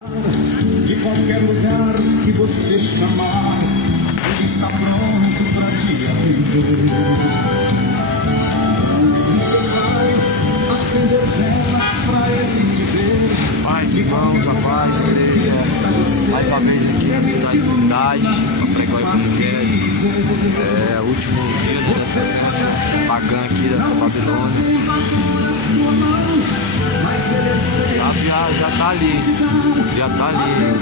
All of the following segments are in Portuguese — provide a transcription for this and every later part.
De qualquer lugar que você chamar, ele está pronto para te atender. Não é necessário acender velas para ele te ver. Paz, irmãos, a paz, igreja. Mais uma vez aqui na cidade de Trindade, para pregar o evangelho. É o último dia dessa aliança pagã aqui dessa Babilônia. Já tá ali,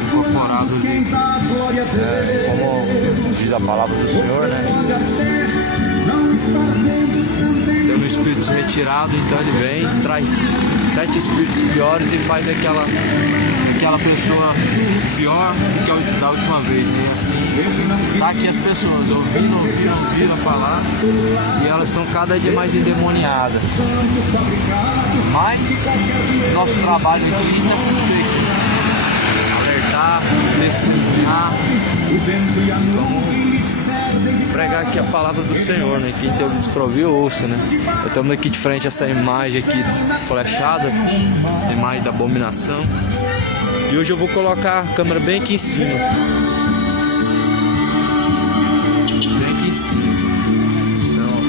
incorporado ali. Como diz a palavra do Senhor, né? Tem um espírito retirado, então ele vem, traz 7 espíritos piores e faz aquela pessoa pior do que da última vez, né? Assim, tá aqui as pessoas ouviram falar e elas estão cada dia mais endemoniadas. Mas nosso trabalho aqui não é simplesmente alertar, testemunhar, vamos pregar aqui a palavra do Senhor, né? Quem tem ouvido desproviu, ouça, né? Estamos aqui de frente a essa imagem aqui flechada, essa imagem da abominação. E hoje eu vou colocar a câmera bem aqui em cima. Bem aqui em cima. Então,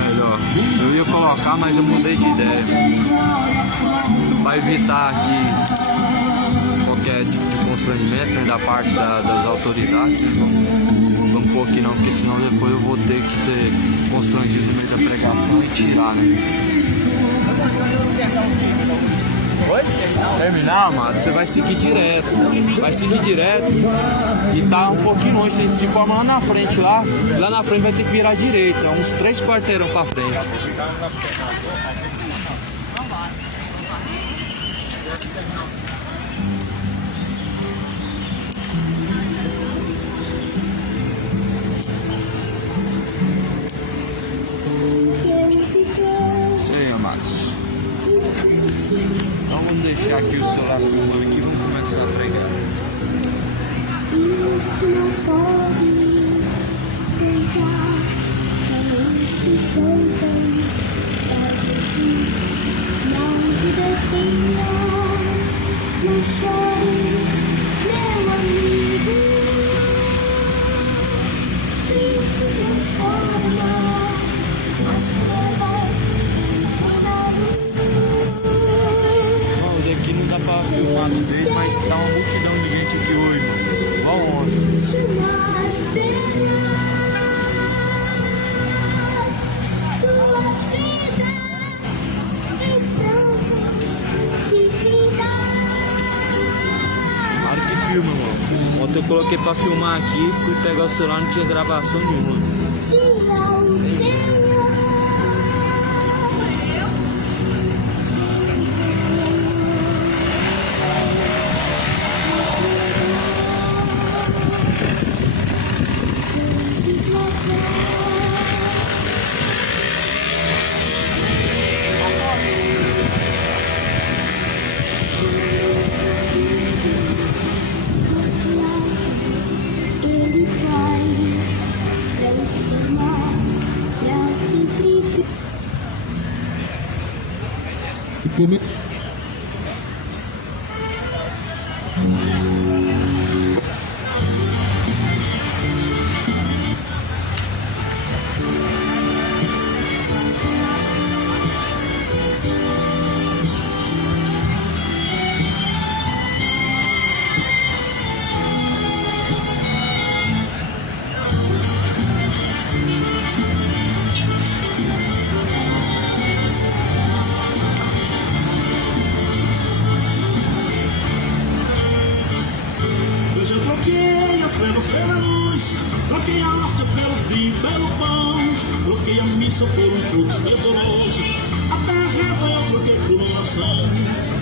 melhor. Eu ia colocar, mas eu mudei de ideia. Para evitar aqui qualquer tipo de constrangimento, né, da parte das autoridades. Vamos pôr aqui não, porque senão depois eu vou ter que ser constrangido no meio da pregação e tirar, né? Oi? Terminar, amado, você vai seguir direto. E tá um pouquinho longe, você se forma lá na frente, lá na frente vai ter que virar direita, uns 3 quarteirão pra frente. Isso aí, amados. Então vamos deixar aqui o celular filmando aqui e vamos começar a pregar. Não chore, meu amigo. Cristo transforma as trevas Irmãos, aqui não dá pra filmar pra vocês, mas tá uma multidão de gente aqui hoje, mano. Igual ontem. Claro que filma, irmão. Ontem eu coloquei pra filmar aqui, fui pegar o celular, não tinha gravação nenhuma. Ele vai transformar pra sempre. Hoje eu troquei as trevas pela luz, troquei a lasca pelo vinho, pelo pão, troquei a missa por um truque fervoroso, até a reza eu troquei por oração,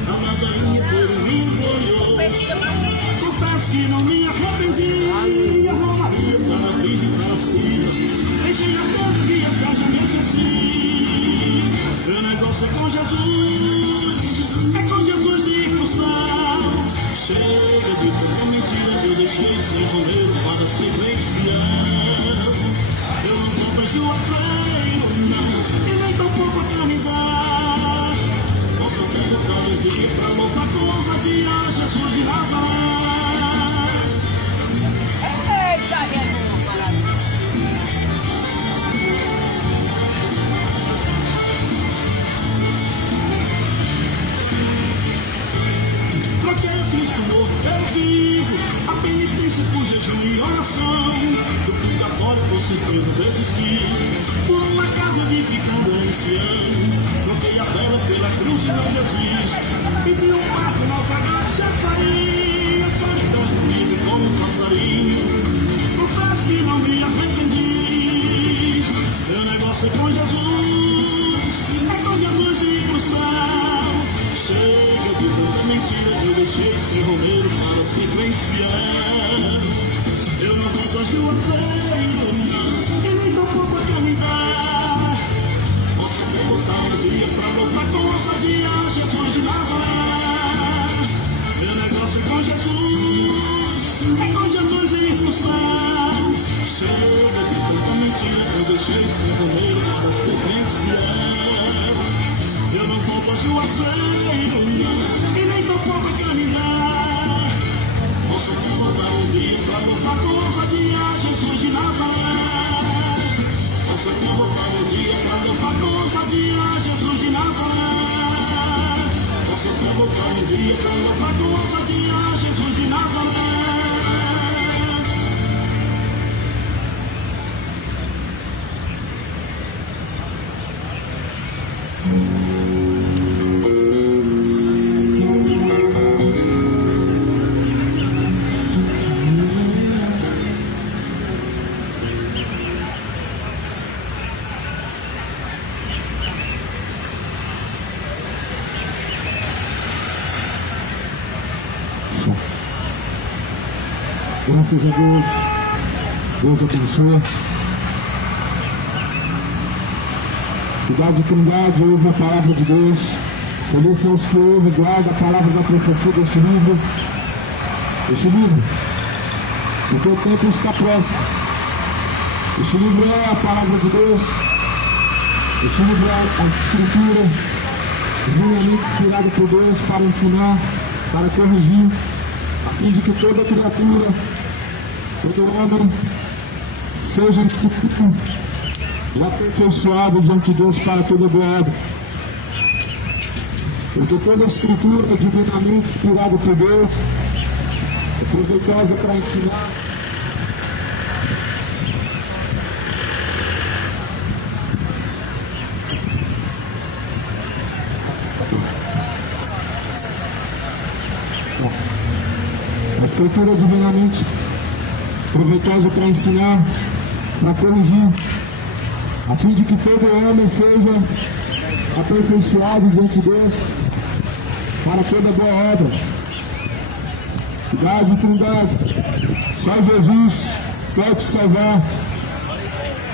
a ladainha por um vinho glorioso. Confesso que não me arrependi, a romaria para visitar a Síria, deixei a teologia pra já me esqueci. Meu negócio é com Jesus e ir pro céu. Chega de tanta mentira, eu deixei de ser roleiro para ser bem fiel. Eu não vou pra Juazeiro, não, e nem tampouco a carne dá. dia pra louvar com ousadia Jesus de Nazaré. Eita, Jesus, maravilha. Troquei o Cristo morto pelo vivo, a penitência por jejum e oração. Do purgatório consentido desistir, por uma casa edificada em Sião. Troquei a vela pela cruz e não desisto. Pedi um barco naufragado, já saí. A solidão comigo como um passarinho. Confesso que não me arrependi. Meu negócio é com Jesus, é com Jesus ir pro céu. Chega de tanta mentira, eu deixei de ser romeiro para ser bem fiel. Eu não vou pra juazeiro, e nem vou pra carregar. Posso até botar um dia pra voltar com ousadia Jesus de Nazaré. Meu negócio é com Jesus ir pro céu. Chega de tanta mentira, eu deixei de ser romeiro para ser bem fiel. Eu não vou pra juazeiro, e nem vou pra caminhar. Posso até voltar um dia pra louvar com ousadia Jesus de Nazaré. Posso até voltar um dia pra louvar com ousadia Jesus de Nazaré. Posso até voltar um dia pra louvar com ousadia Jesus de Nazaré. Graças a Deus, Deus abençoe. Cidade de Trindade, ouve a palavra de Deus. Felizes são os que ouvem e guardam a palavra da profecia deste livro. Porque o tempo está próximo. Este livro é a palavra de Deus. Este livro é a Escritura, divinamente inspirada por Deus para ensinar, para corrigir, a fim de que toda criatura, todo homem, seja instruído e aperfeiçoado diante de Deus para toda boa obra. Porque toda a Escritura é divinamente inspirada por Deus, é proveitosa para ensinar, a Escritura é divinamente proveitosa para ensinar, para corrigir, a fim de que todo homem seja aperfeiçoado diante de Deus para toda boa obra. Cidade e Trindade, só Jesus pode salvar.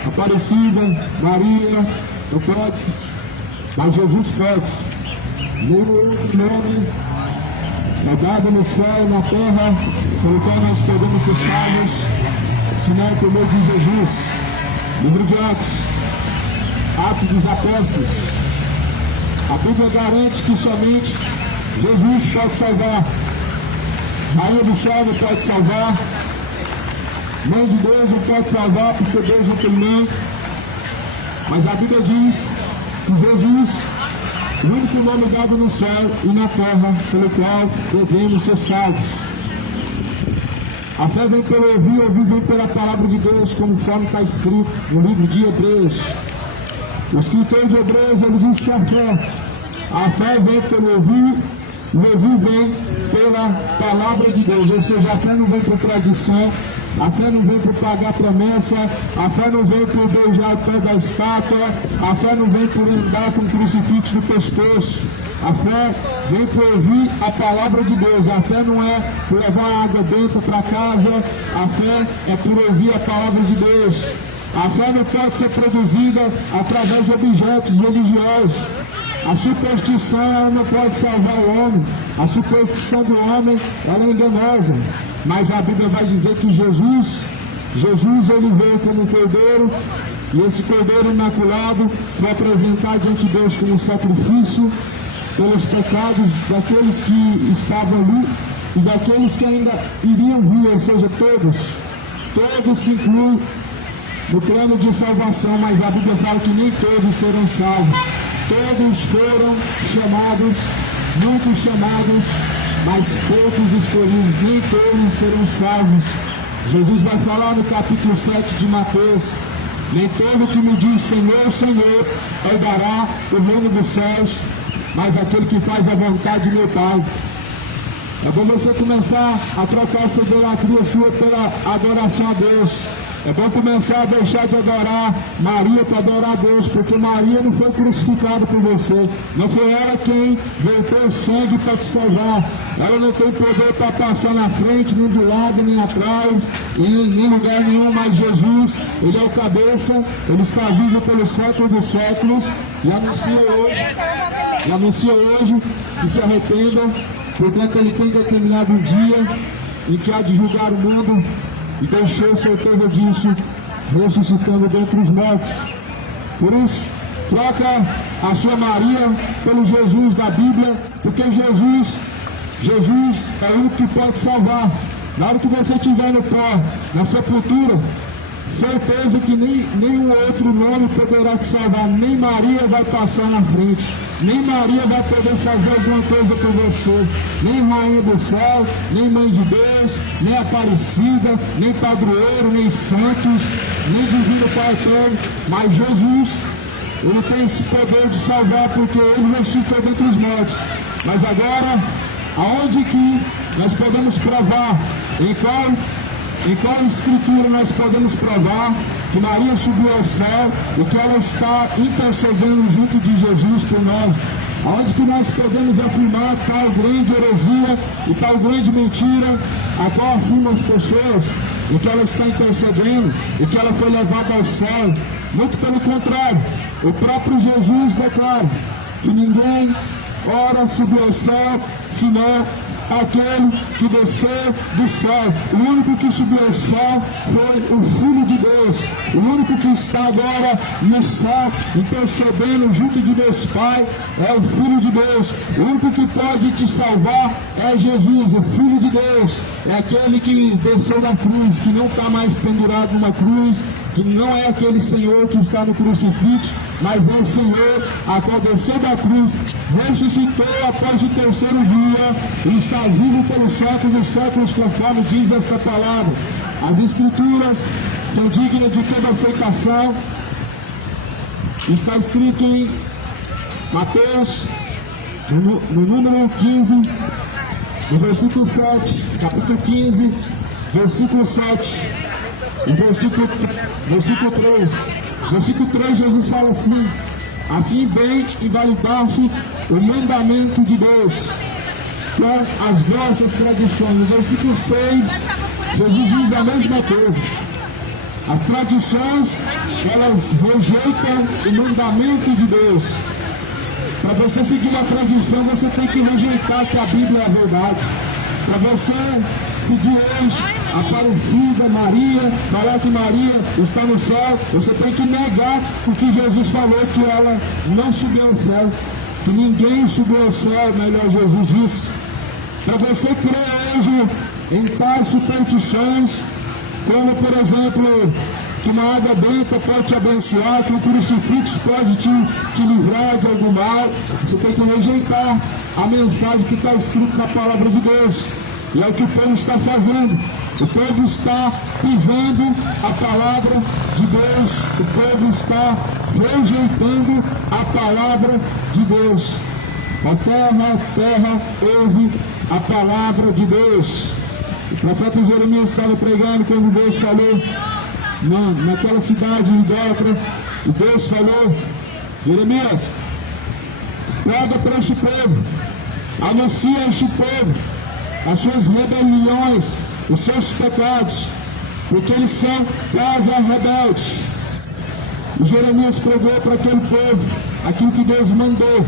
Aparecida, Maria, não pode, mas Jesus pode. Nenhum outro nome é dado no céu e na terra, pelo qual nós podemos ser salvos, senão por meio de Jesus. Livro de Atos dos Apóstolos. A Bíblia garante que somente Jesus pode salvar. Rainha do céu não pode salvar. Mãe de Deus não pode salvar, porque Deus não tem mãe. Mas a Bíblia diz que Jesus, o único nome dado no céu e na terra, pelo qual devemos ser salvos. A fé vem pelo ouvir, ouvir vem pela palavra de Deus, conforme está escrito no livro de Hebreus. O escritor de Hebreus, ele diz que a fé vem pelo ouvir, o ouvir vem pela palavra de Deus. Ou seja, a fé não vem por tradição, a fé não vem por pagar promessa, a fé não vem por beijar o pé da estátua, a fé não vem por andar com crucifixo no pescoço. A fé vem por ouvir a palavra de Deus. A fé não é por levar água dentro para casa, a fé é por ouvir a palavra de Deus. A fé não pode ser produzida através de objetos religiosos. A superstição não pode salvar o homem. A superstição do homem ela é enganosa. Mas a Bíblia vai dizer que Jesus ele veio como um cordeiro, e esse cordeiro imaculado foi apresentar diante de Deus como um sacrifício pelos pecados daqueles que estavam ali e daqueles que ainda iriam vir, ou seja, todos se incluem no plano de salvação, mas a Bíblia fala que nem todos serão salvos. Todos foram chamados, muitos chamados, mas poucos escolhidos, nem todos serão salvos. Jesus vai falar no capítulo 7 de Mateus: nem todo que me diz Senhor, Senhor, herdará o reino dos céus, mas aquele que faz a vontade do meu Pai. É bom você começar a trocar essa idolatria sua pela adoração a Deus. É bom começar a deixar de adorar Maria para adorar a Deus, porque Maria não foi crucificada por você. Não foi ela quem verteu sangue para te salvar. Ela não tem poder para passar na frente, nem do lado, nem atrás, nem lugar nenhum, mas Jesus, Ele é o cabeça, Ele está vivo pelos séculos dos séculos e anuncia hoje que se arrependam, portanto Ele tem determinado um dia em que há de julgar o mundo, e deixou certeza disso, ressuscitando dentre os mortos. Por isso, troca a sua Maria pelo Jesus da Bíblia, porque Jesus é o único que pode salvar. Na hora que você estiver no pó, na sepultura, certeza que nenhum outro nome poderá te salvar. Nem Maria vai passar na frente, nem Maria vai poder fazer alguma coisa por você, nem Rainha do Céu, nem Mãe de Deus, nem Aparecida, nem Padroeiro, nem Santos, nem Divino Pai Eterno. Mas Jesus, Ele tem esse poder de salvar, porque Ele ressuscitou dentre os mortos. Mas agora, aonde que nós podemos provar? Em qual escritura nós podemos provar que Maria subiu ao céu e que ela está intercedendo junto de Jesus por nós? Aonde que nós podemos afirmar tal grande heresia e tal grande mentira a qual afirmam as pessoas, e que ela está intercedendo e que ela foi levada ao céu? Muito pelo contrário, o próprio Jesus declara que ninguém ora subiu ao céu senão aquele que desceu do céu. O único que subiu ao céu foi o Filho de Deus. O único que está agora no céu intercedendo junto de Deus Pai é o Filho de Deus. O único que pode te salvar é Jesus, o Filho de Deus. É aquele que desceu da cruz, que não está mais pendurado numa cruz, que não é aquele Senhor que está no crucifixo, mas é o Senhor a qual desceu da cruz, ressuscitou após o terceiro dia e está vivo pelos séculos dos séculos, conforme diz esta palavra. As Escrituras são dignas de toda aceitação. Está escrito em Mateus, no número 15, no versículo 7, capítulo 15, versículo 7, e versículo 3. Versículo 3, Jesus fala assim: assim bem invalidastes o mandamento de Deus com as vossas tradições. No versículo 6, Jesus diz a mesma coisa. As tradições, elas rejeitam o mandamento de Deus. Para você seguir uma tradição, você tem que rejeitar que a Bíblia é a verdade. Para você seguir hoje Aparecida, Maria, falar que Maria está no céu, você tem que negar o que Jesus falou, que ela não subiu ao céu, que ninguém subiu ao céu, melhor Jesus disse. Para você crer hoje em tais superstições, como por exemplo, que uma água benta pode te abençoar, que um crucifixo pode te livrar de algum mal, você tem que rejeitar a mensagem que está escrita na palavra de Deus. E é o que o povo está fazendo. O povo está pisando a palavra de Deus. O povo está rejeitando a palavra de Deus. A terra ouve a palavra de Deus. O profeta Jeremias estava pregando quando Deus falou naquela cidade idólatra. E Deus falou: Jeremias, prega para este povo, anuncia a este povo as suas rebeliões, os seus pecados, porque eles são casa rebelde. E Jeremias pregou para aquele povo aquilo que Deus mandou,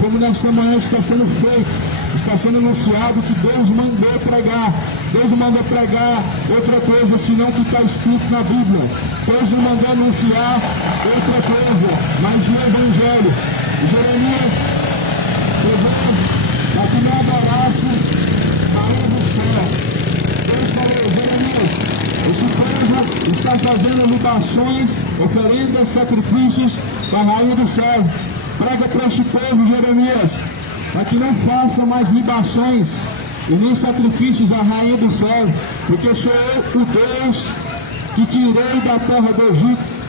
como nesta manhã está sendo feito, está sendo anunciado que Deus mandou pregar. Deus não mandou pregar outra coisa senão o que está escrito na Bíblia. Deus não mandou anunciar outra coisa, mas o Evangelho. Jeremias pregou libações, oferendas, sacrifícios para a rainha do céu. Prega para este povo, Jeremias, para que não façam mais libações e nem sacrifícios à rainha do céu, porque sou eu o Deus que tirei da terra do Egito.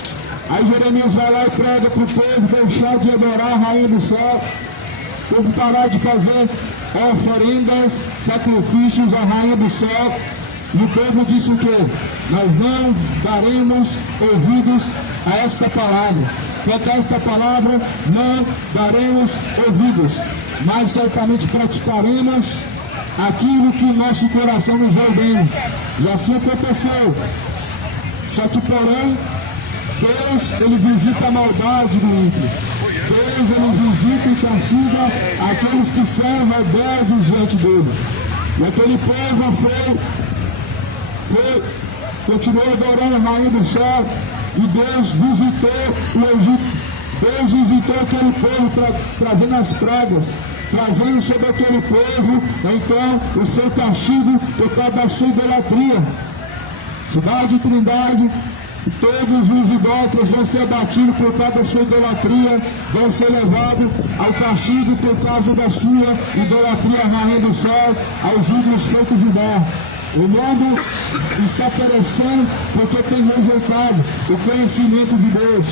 Aí Jeremias vai lá e prega para o povo deixar de adorar a rainha do céu, o povo parar de fazer oferendas, sacrifícios à rainha do céu. E o povo disse o quê? Nós não daremos ouvidos a esta palavra. Quanto a esta palavra, não daremos ouvidos, mas certamente praticaremos aquilo que o nosso coração nos ordena. E assim aconteceu. Só que, porém, Deus, ele visita a maldade do ímpio. Deus, ele visita e castiga aqueles que são rebeldes diante dele. E aquele povo continuou adorando a rainha do céu, e Deus visitou o Egito. Deus visitou aquele povo trazendo as pragas, trazendo sobre aquele povo, então, o seu castigo por causa da sua idolatria. Cidade Trindade, todos os idólatras vão ser abatidos por causa da sua idolatria, vão ser levados ao castigo por causa da sua idolatria à rainha do céu, aos ídolos feitos de barro. O mundo está perecendo porque tem rejeitado o conhecimento de Deus.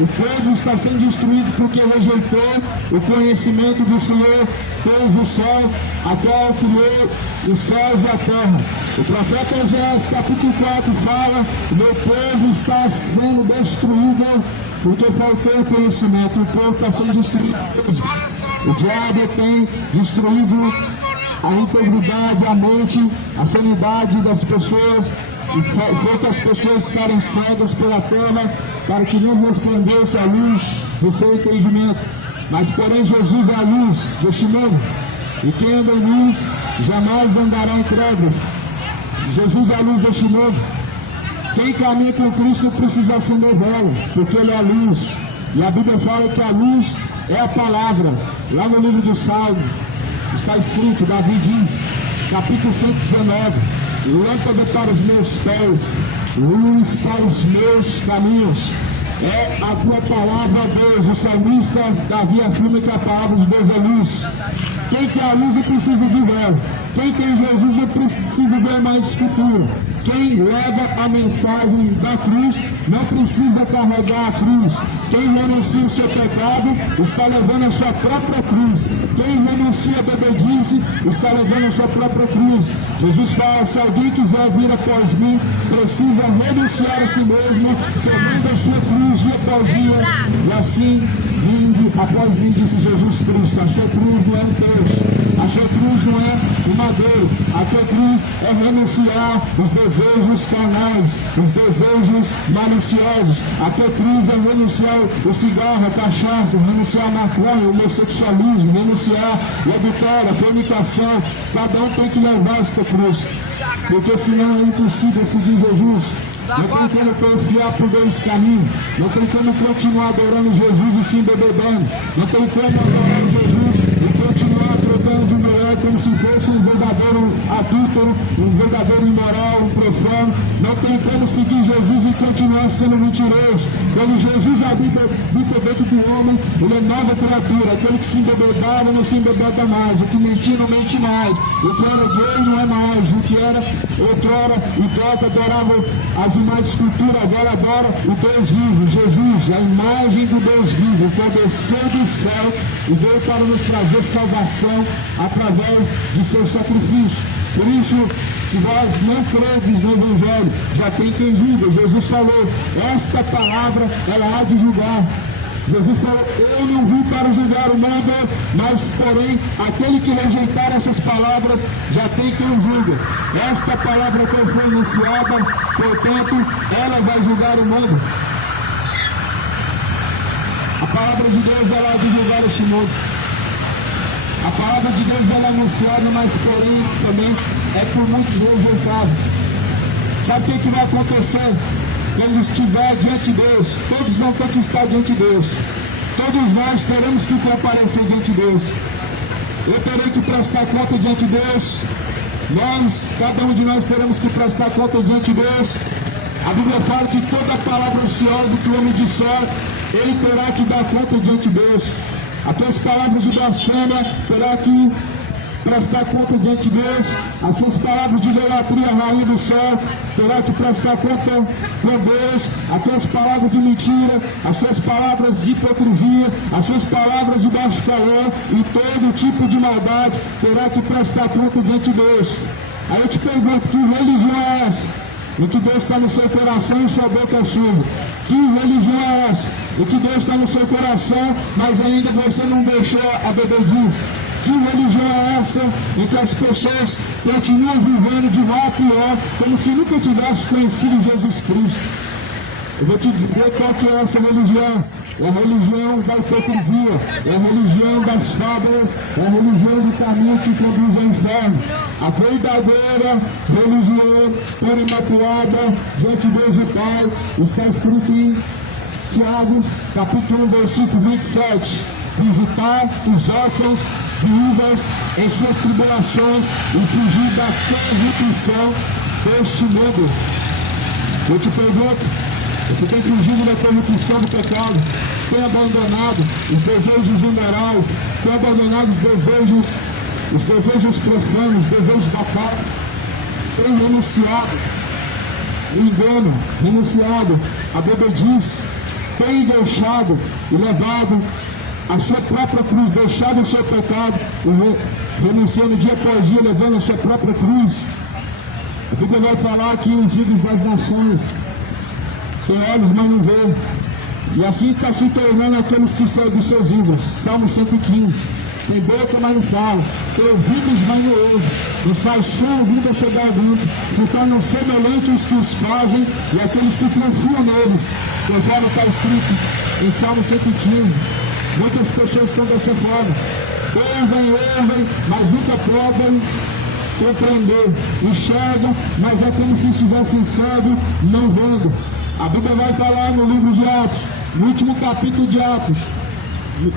O povo está sendo destruído porque rejeitou o conhecimento do Senhor, Deus do céu, a qual criou os céus e a terra. O profeta Oséias, capítulo 4, fala: o meu povo está sendo destruído porque faltou o conhecimento. O povo está sendo destruído. O diabo tem destruído a integridade, a mente, a sanidade das pessoas, e feito as pessoas estarem cegas pela terra, para que não resplandecesse a luz do seu entendimento. Mas, porém, Jesus é a luz deste mundo, e quem anda em luz jamais andará em trevas. Jesus é a luz deste mundo. Quem caminha com Cristo precisa acender vela, porque Ele é a luz. E a Bíblia fala que a luz é a palavra. Lá no livro do Salmo está escrito, Davi diz, capítulo 119, lâmpada para os meus pés, luz para os meus caminhos. É a tua palavra, Deus. O salmista Davi afirma que a palavra de Deus é luz. Quem tem a luz não precisa de vela. Quem tem Jesus não precisa ver mais de escritura. Quem leva a mensagem da cruz não precisa carregar a cruz. Quem renuncia o seu pecado está levando a sua própria cruz. Quem renuncia a bebedice está levando a sua própria cruz. Jesus fala: se alguém quiser vir após mim, precisa renunciar a si mesmo, tomando a sua cruz dia após dia. E assim, vinde após mim, disse Jesus Cristo. A sua cruz não é um peixe, a sua cruz não é um madeiro. A tua cruz é renunciar os desejos carnais, os desejos maliciosos. A tua cruz é renunciar o cigarro, a cachaça, renunciar a maconha, o homossexualismo, renunciar o adultério, a fornicação. Cada um tem que levar essa cruz, porque senão é impossível seguir Jesus. Não tem como confiar por dois caminhos. Não tem como continuar adorando Jesus e se embebedando. Não tem como adorar Jesus e continuar trocando de mulher como se fosse um verdadeiro adúltero, um verdadeiro imoral, um profano. Não tem como seguir Jesus e continuar sendo mentiroso. Quando Jesus habita dentro do homem, ele é nova criatura. Aquele que se embebedava não se embebeda mais. O que mentia não mente mais. O que era gay não é mais. O que era outrora idólatra, adorava as imagens de escultura, agora adora o Deus vivo. Jesus, a imagem do Deus vivo, que desceu do céu e veio para nos trazer salvação através de seu sacrifício. Por isso, se vós não credes no Evangelho, já tem quem julga. Jesus falou: esta palavra, ela há de julgar. Jesus falou: eu não vim para julgar o mundo, mas porém aquele que rejeitar essas palavras já tem quem julga. Esta palavra que foi anunciada, portanto, ela vai julgar o mundo. A palavra de Deus, ela há de julgar este mundo. A palavra de Deus, ela é anunciada, mas porém também é por muitos rejeitada. Sabe o que vai acontecer? Quando estiver diante de Deus, todos vão ter que estar diante de Deus. Todos nós teremos que comparecer diante de Deus. Eu terei que prestar conta diante de Deus. Cada um de nós teremos que prestar conta diante de Deus. A Bíblia fala que toda palavra ociosa que o homem disser, ele terá que dar conta diante de Deus. As tuas palavras de blasfêmia terá que prestar conta diante de Deus. As suas palavras de idolatria, rainha do céu, terá que prestar conta com Deus. As tuas palavras de mentira, as suas palavras de hipocrisia, as suas palavras de baixo calor e todo tipo de maldade terá que prestar conta diante de Deus. Aí eu te pergunto, que religião é essa? E que Deus está no seu coração e sua boca é surda. Que religião é essa? E que Deus está no seu coração, mas ainda você não deixou a bebedice. Que religião é essa em que as pessoas continuam vivendo de mal a pior, como se nunca tivessem conhecido Jesus Cristo? Eu vou te dizer qual que é essa religião. É a religião da hipocrisia, é a religião das fábulas, é a religião do caminho que conduz ao inferno. A verdadeira religião pura e imaculada diante de Deus o Pai está escrito em Tiago, capítulo 1, versículo 27. Visitar os órfãos, viúvas em suas tribulações e fugir da corrupção deste mundo. Eu te pergunto, você tem fugido da corrupção do pecado, tem abandonado os desejos imorais, tem abandonado os desejos profanos, os desejos da carne, tem renunciado o engano, renunciado a bebedice, tem deixado e levado a sua própria cruz, deixado o seu pecado, renunciando dia após dia, levando a sua própria cruz. A Bíblia vai falar que os ídolos das nações tem olhos, mas não vê. E assim está se tornando aqueles que seguem os seus ídolos. Salmo 115. Tem boca, mas não fala. Tem ouvidos, mas não ouve. Não sai som ouvido ao seu garganta. Se tornam semelhantes os que os fazem e aqueles que confiam neles. Conforme está escrito em Salmo 115. Muitas pessoas estão dessa forma. Ouvem, mas nunca podem compreender. Enxergam, mas é como se estivessem cegos, não vendo. A Bíblia vai falar no livro de Atos, no último capítulo de Atos,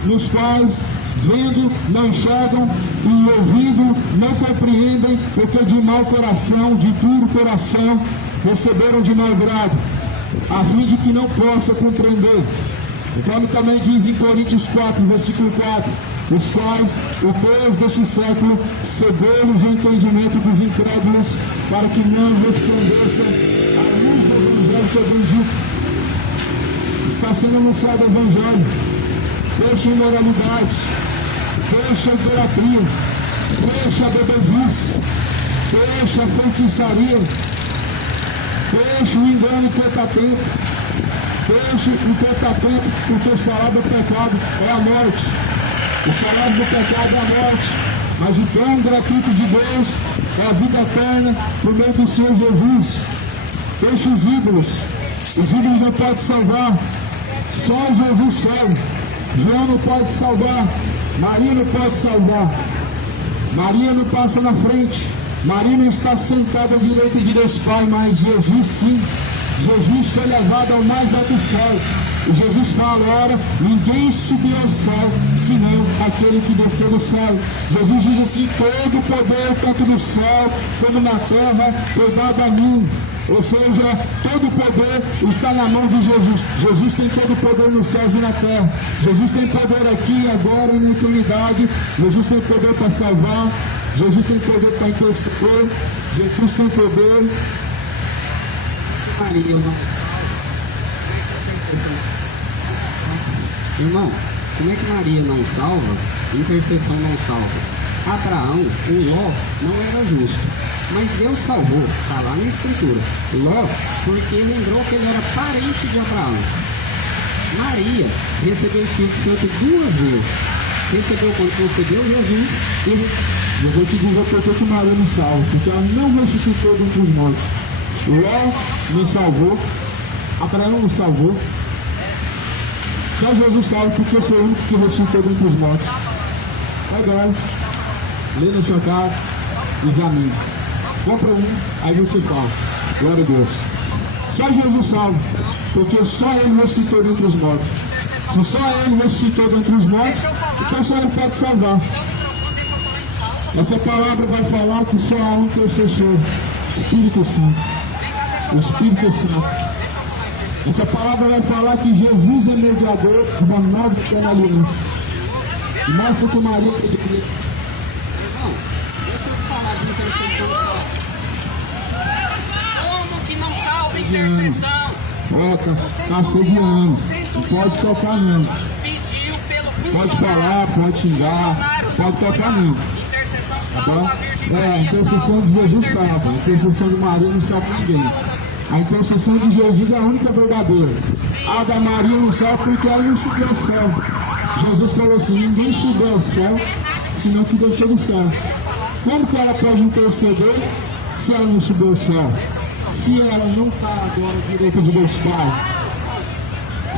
nos quais, vendo, não enxergam e ouvindo, não compreendem, porque de mau coração, de duro coração, receberam de mau grado, a fim de que não possa compreender. Conforme também diz em Coríntios 4, versículo 4, os quais o Deus deste século cegou-lhes o entendimento dos incrédulos, para que não resplandeça a luz do Evangelho que é bendito. Está sendo anunciado o Evangelho. Deixa a imoralidade, deixa a idolatria, deixa a bebedice, deixa a feitiçaria, deixa o engano enquanto há tempo, deixa enquanto há tempo, porque o salário do pecado é a morte. O salário do pecado é a morte, mas o dom gratuito de Deus é a vida eterna por meio do Senhor Jesus. Deixa os ídolos não podem salvar, só Jesus salva. João não pode salvar, Maria não pode salvar, Maria não passa na frente, Maria não está sentada à direita de Deus Pai, mas Jesus sim. Jesus foi levado ao mais alto céu. E Jesus fala, ora, ninguém subiu ao céu, senão aquele que desceu do céu. Jesus diz assim, todo o poder, tanto no céu como na terra, foi dado a mim. Ou seja, todo o poder está na mão de Jesus. Jesus tem todo o poder nos céus e na terra. Jesus tem poder aqui, agora e na eternidade. Jesus tem poder para salvar. Jesus tem poder para interceder. Jesus tem poder. Maria, irmão, como é que Maria não salva? Intercessão não salva. Abraão, o Ló, não era justo, mas Deus salvou, está lá na Escritura. Ló, porque lembrou que ele era parente de Abraão. Maria recebeu o Espírito Santo 2 vezes. Recebeu quando concebeu Jesus e eu vou te dizer por que Maria não salva, porque ela não ressuscitou dentre os mortos. Ló não salvou, Abraão não salvou. Só Jesus salva porque foi o único que ressuscitou dentre os mortos. Agora, lê na sua casa, examine. Compra um, aí você fala. Glória a Deus. Só Jesus salva, porque só Ele ressuscitou dentre os mortos. Se só Ele ressuscitou dentre os mortos, então só Ele pode salvar. Essa palavra vai falar que só há um intercessor, Espírito Santo. o Espírito Santo. Essa palavra vai falar que Jesus é mediador de uma nova e eterna aliança. Mostra que Maria acredita. Irmão, deixa eu falar de intercessão. Como que não salva intercessão? Ó, tá assediando. Não pode tocar não. Pediu pelo Pode funcionário. falar, pode xingar, pode tocar não. Intercessão salva, a Virgem A Maria intercessão salva. de Jesus salva, a intercessão de Maria não salva ninguém. A intercessão de Jesus é a única verdadeira. A da Maria não salva porque ela não subiu ao céu. Jesus falou assim: ninguém subiu ao céu, senão que desceu do céu. Como que ela pode interceder se ela não subiu ao céu? Se ela não está agora à direita de Deus Pai?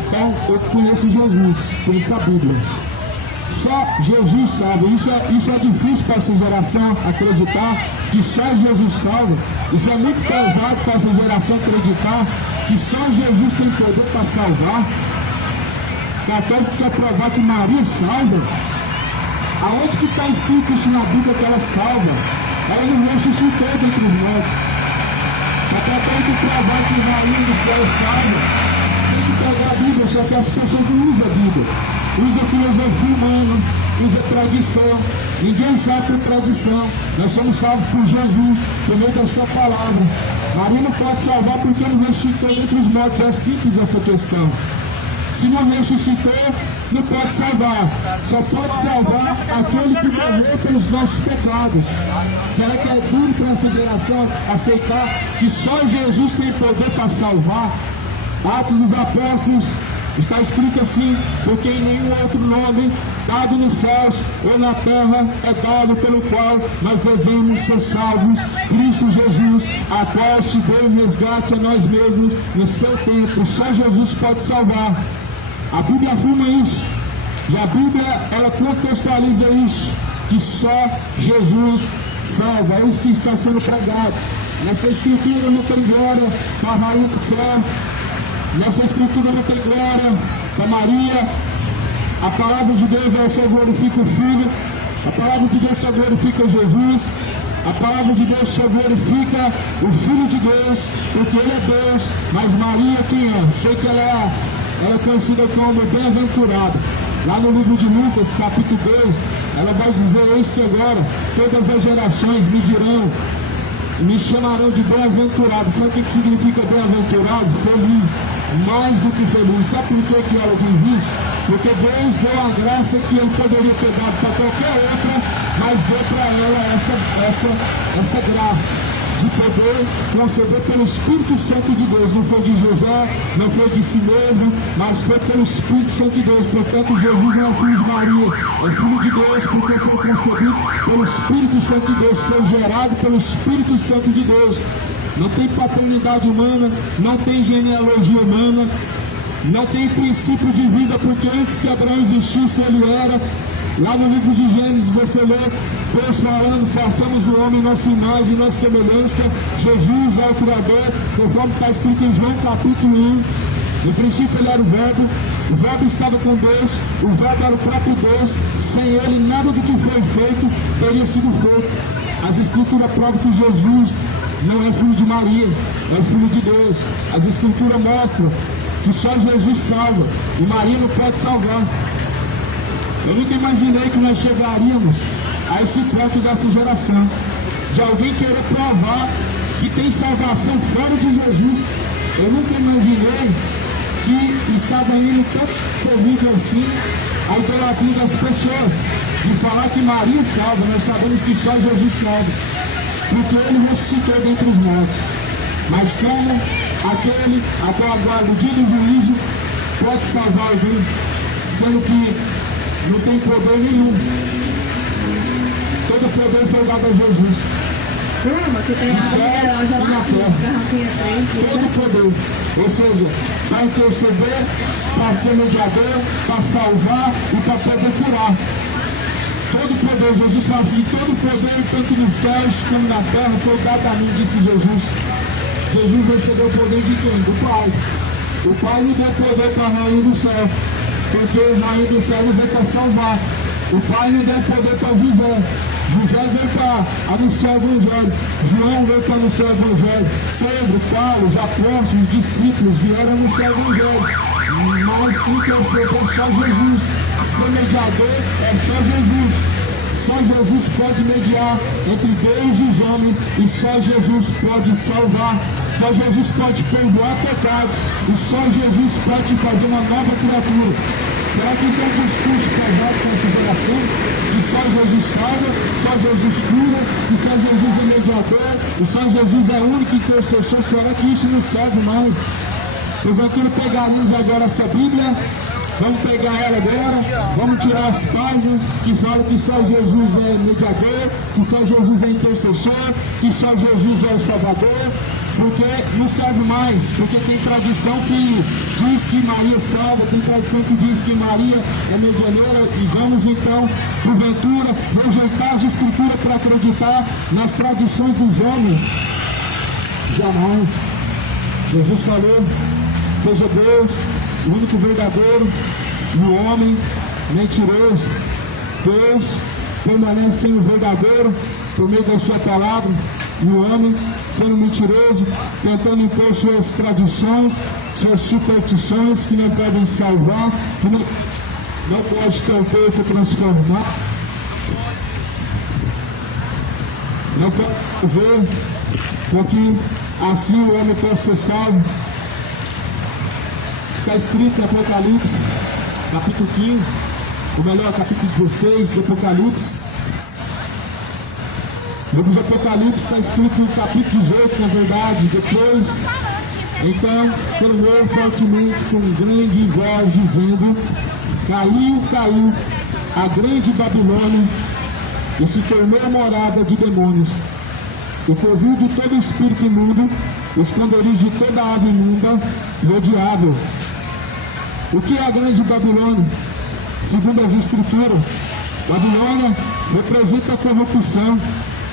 Então, eu conheço Jesus, conheço a Bíblia. Só Jesus salva. Isso é difícil para essa geração acreditar que só Jesus salva. Isso é muito pesado para essa geração acreditar que só Jesus tem poder para salvar. Católico quer provar que Maria salva. Aonde que está escrito isso na Bíblia que ela salva? Ela não ressuscitou dentre os mortos. Católico provar que Maria do céu salva. Tem que pegar a Bíblia, só que as pessoas não usam a Bíblia. Usa filosofia humana, usa tradição. Ninguém sabe por tradição. Nós somos salvos por Jesus, por meio da sua palavra. Maria não pode salvar porque não ressuscitou entre os mortos. É simples essa questão. Se não ressuscitou, não pode salvar. Só pode salvar aquele que morreu pelos nossos pecados. Será que é duro para essa geração aceitar que só Jesus tem poder para salvar? Atos dos Apóstolos, está escrito assim: porque em nenhum outro nome dado nos céus ou na terra é dado pelo qual nós devemos ser salvos, Cristo Jesus, a qual se deu em resgate a nós mesmos no seu tempo. Só Jesus pode salvar. A Bíblia afirma isso, e a Bíblia ela contextualiza isso, que só Jesus salva. É isso que está sendo pregado. Nessa escritura não tem glória para a rainha do céu. Nessa escritura não tem glória para Maria. A palavra de Deus é só glorifica o Filho. A palavra de Deus só glorifica Jesus. A palavra de Deus só glorifica o Filho de Deus, porque Ele é Deus. Mas Maria quem é? Sei que ela é conhecida como bem-aventurada. Lá no livro de Lucas, capítulo 2, ela vai dizer: eis que agora todas as gerações me dirão, me chamarão de bem-aventurado. Sabe o que significa bem-aventurado? Feliz, mais do que feliz. Sabe por que ela diz isso? Porque Deus deu a graça que Ele poderia ter dado para qualquer outra, mas deu para ela essa graça de poder conceder pelo Espírito Santo de Deus. Não foi de José, não foi de si mesmo, mas foi pelo Espírito Santo de Deus. Portanto, Jesus não é filho de Maria, é filho de Deus, porque foi concebido pelo Espírito Santo de Deus, foi gerado pelo Espírito Santo de Deus. Não tem paternidade humana, não tem genealogia humana, não tem princípio de vida, porque antes que Abraão existisse, ele era. Lá no livro de Gênesis você lê Deus falando: façamos o homem nossa imagem, nossa semelhança. Jesus é o Criador, conforme está escrito em João capítulo 1. No princípio ele era o Verbo estava com Deus, o Verbo era o próprio Deus. Sem ele nada do que foi feito teria sido feito. As Escrituras provam que Jesus não é filho de Maria, é filho de Deus. As Escrituras mostram que só Jesus salva e Maria não pode salvar. Eu nunca imaginei que nós chegaríamos a esse ponto dessa geração, de alguém querer provar que tem salvação fora de Jesus. Eu nunca imaginei que estava indo tão comigo assim a idolatria das pessoas, de falar que Maria salva. Nós sabemos que só Jesus salva, porque Ele ressuscitou dentre os mortos. Mas como aquele a qual aguarda o dia do juízo pode salvar alguém, sendo que não tem poder nenhum. Todo poder foi dado a Jesus. Turma, que tem No água céu mineral e já na lá aqui, terra. garrafinha 3, Todo poder. Ou seja, para interceder, para ser mediador, para salvar e para poder curar. Todo poder, Jesus fala assim: todo poder, tanto nos céus como na terra, foi dado a mim, disse Jesus. Jesus recebeu o poder de quem? Do Pai. O Pai não deu poder para a rainha do céu, porque o rainha do céu não veio para salvar. O Pai não deu poder para José. José veio para anunciar o Evangelho. João veio para anunciar o Evangelho. Pedro, Paulo, os apóstolos, os discípulos vieram anunciar o Evangelho. Mas intercedor é só Jesus. Ser mediador é só Jesus. Só Jesus pode mediar entre Deus e os homens, e só Jesus pode salvar, só Jesus pode perdoar pecados, e só Jesus pode fazer uma nova criatura. Será que isso é um discurso casado com essa geração? Que só Jesus salva, só Jesus cura, que só Jesus é mediador, e só Jesus é o único intercessor? Será que isso não serve mais? Eu vou querer pegar-lhes agora essa Bíblia. Vamos pegar ela agora, vamos tirar as páginas que falam que só Jesus é mediador, que só Jesus é intercessor, que só Jesus é o Salvador, porque não serve mais, porque tem tradição que diz que Maria salva, tem tradição que diz que Maria é mediadora, e vamos então, porventura, rejeitar as Escrituras para acreditar nas tradições dos homens. Jamais. Jesus falou, seja Deus o único verdadeiro e o homem mentiroso. Deus permanece sendo verdadeiro por meio da sua palavra, e o homem sendo mentiroso, tentando impor suas tradições, suas superstições que não podem salvar, que não pode tampouco transformar, não pode fazer com que assim o homem possa ser salvo. Está escrito em Apocalipse, capítulo 15, ou melhor, capítulo 16 de Apocalipse. No livro de Apocalipse está escrito no capítulo 18, na verdade, depois. Então, clamou fortemente com grande voz, dizendo: caiu, caiu a grande Babilônia, e se tornou morada de demônios, o covil de todo espírito imundo, o esconderijo de toda ave imunda e odiável. O que é a grande Babilônia? Segundo as Escrituras, Babilônia representa a corrupção.